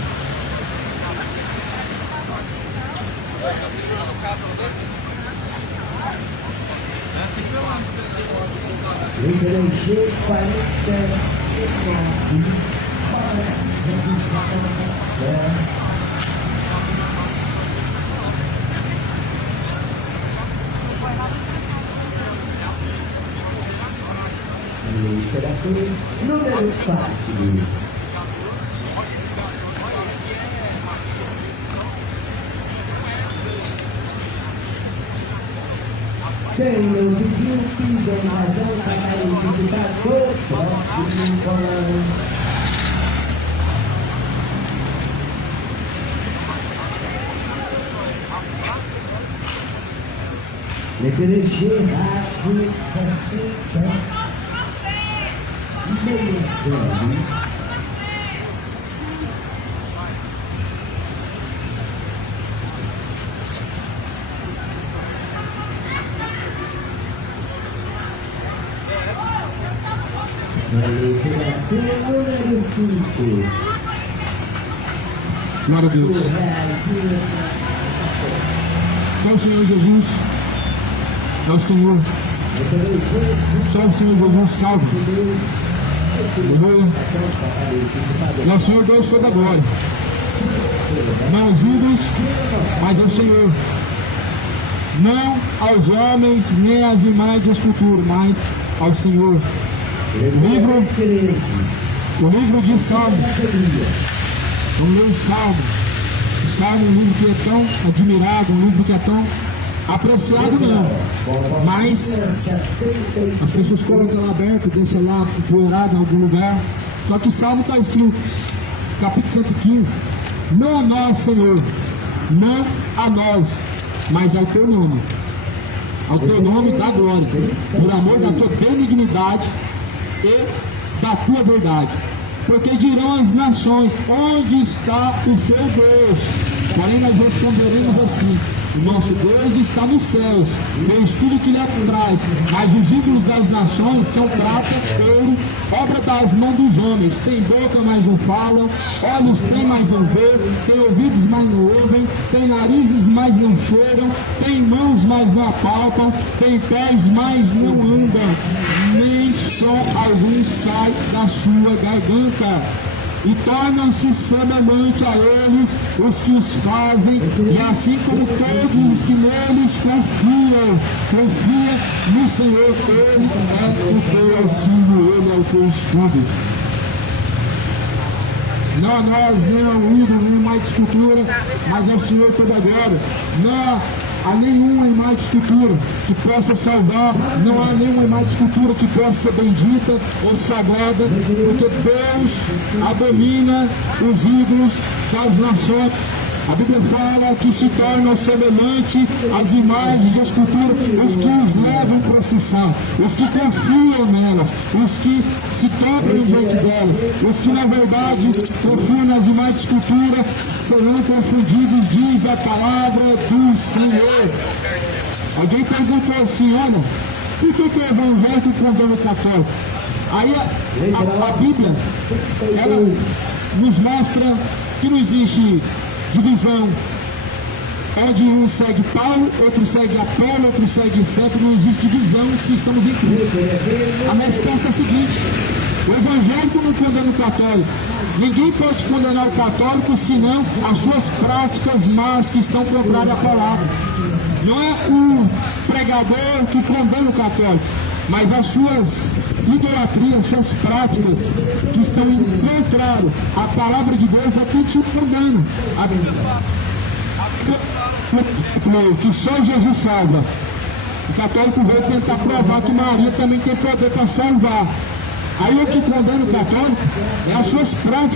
Letra G, 49. Parece que está certo. Literatura número 4. Quem não pediu, pediu razão para participar do próximo bolão. Letra G, rádio 60. Número 5. Glória a Deus. Só o Senhor Jesus é o Senhor. Só o Senhor Jesus salva. É o Senhor Deus toda a glória. Não aos ídolos, mas ao Senhor. Não aos homens, nem às imagens de escultura, mas ao Senhor. O livro de Salmo. Eu leio o Salmo. O Salmo é um livro que é tão admirado, um livro que é tão apreciado não, mas as pessoas colocam lá aberto, deixam lá empoeirado em algum lugar. Só que Salmo está escrito, capítulo 115, não a nós, Senhor, não a nós, mas ao teu nome da glória, por amor da tua benignidade e da tua verdade. Porque dirão as nações, onde está o seu Deus? Porém nós responderemos assim: o nosso Deus está nos céus, fez tudo que lhe apraz, mas os ídolos das nações são prata, ouro, obra das mãos dos homens. Tem boca, mas não falam, olhos tem, mas não vê, tem ouvidos, mas não ouvem, tem narizes, mas não cheiram, tem mãos, mas não apalpam, tem pés, mas não andam, nem som algum sai da sua garganta. E tornam-se semelhante a eles os que os fazem, e assim como todos os que neles confiam, confia no Senhor, Ele é o teu auxílio, Ele é o teu escudo. Não a nós, nem ao ídolo, nem mais de escultura, mas ao Senhor toda a glória. Não há nenhuma imagem de escultura que possa salvar, não há nenhuma imagem de escultura que possa ser bendita ou sagrada, porque Deus abomina os ídolos das nações. A Bíblia fala que se tornam semelhantes às imagens de escultura, os que os levam em procissão, os que confiam nelas, os que se dobram diante delas, os que na verdade confiam nas imagens de escultura serão confundidos, diz a palavra do do Senhor. Alguém perguntou assim, olha, por que o evangélico condena o católico? Aí a Bíblia, ela nos mostra que não existe divisão, onde um segue Paulo, outro segue Apolo, outro segue Cefo, não existe divisão se estamos em Cristo. A resposta é a seguinte: o evangélico não condena o católico. Ninguém pode condenar o católico senão as suas práticas más que estão contrárias à palavra. Não é o pregador que condena o católico, mas as suas idolatrias, suas práticas que estão contrárias à palavra de Deus é quem te condena. Que só Jesus salva. O católico veio tentar provar que Maria também tem poder para salvar. Aí o que condena o católico é as suas práticas.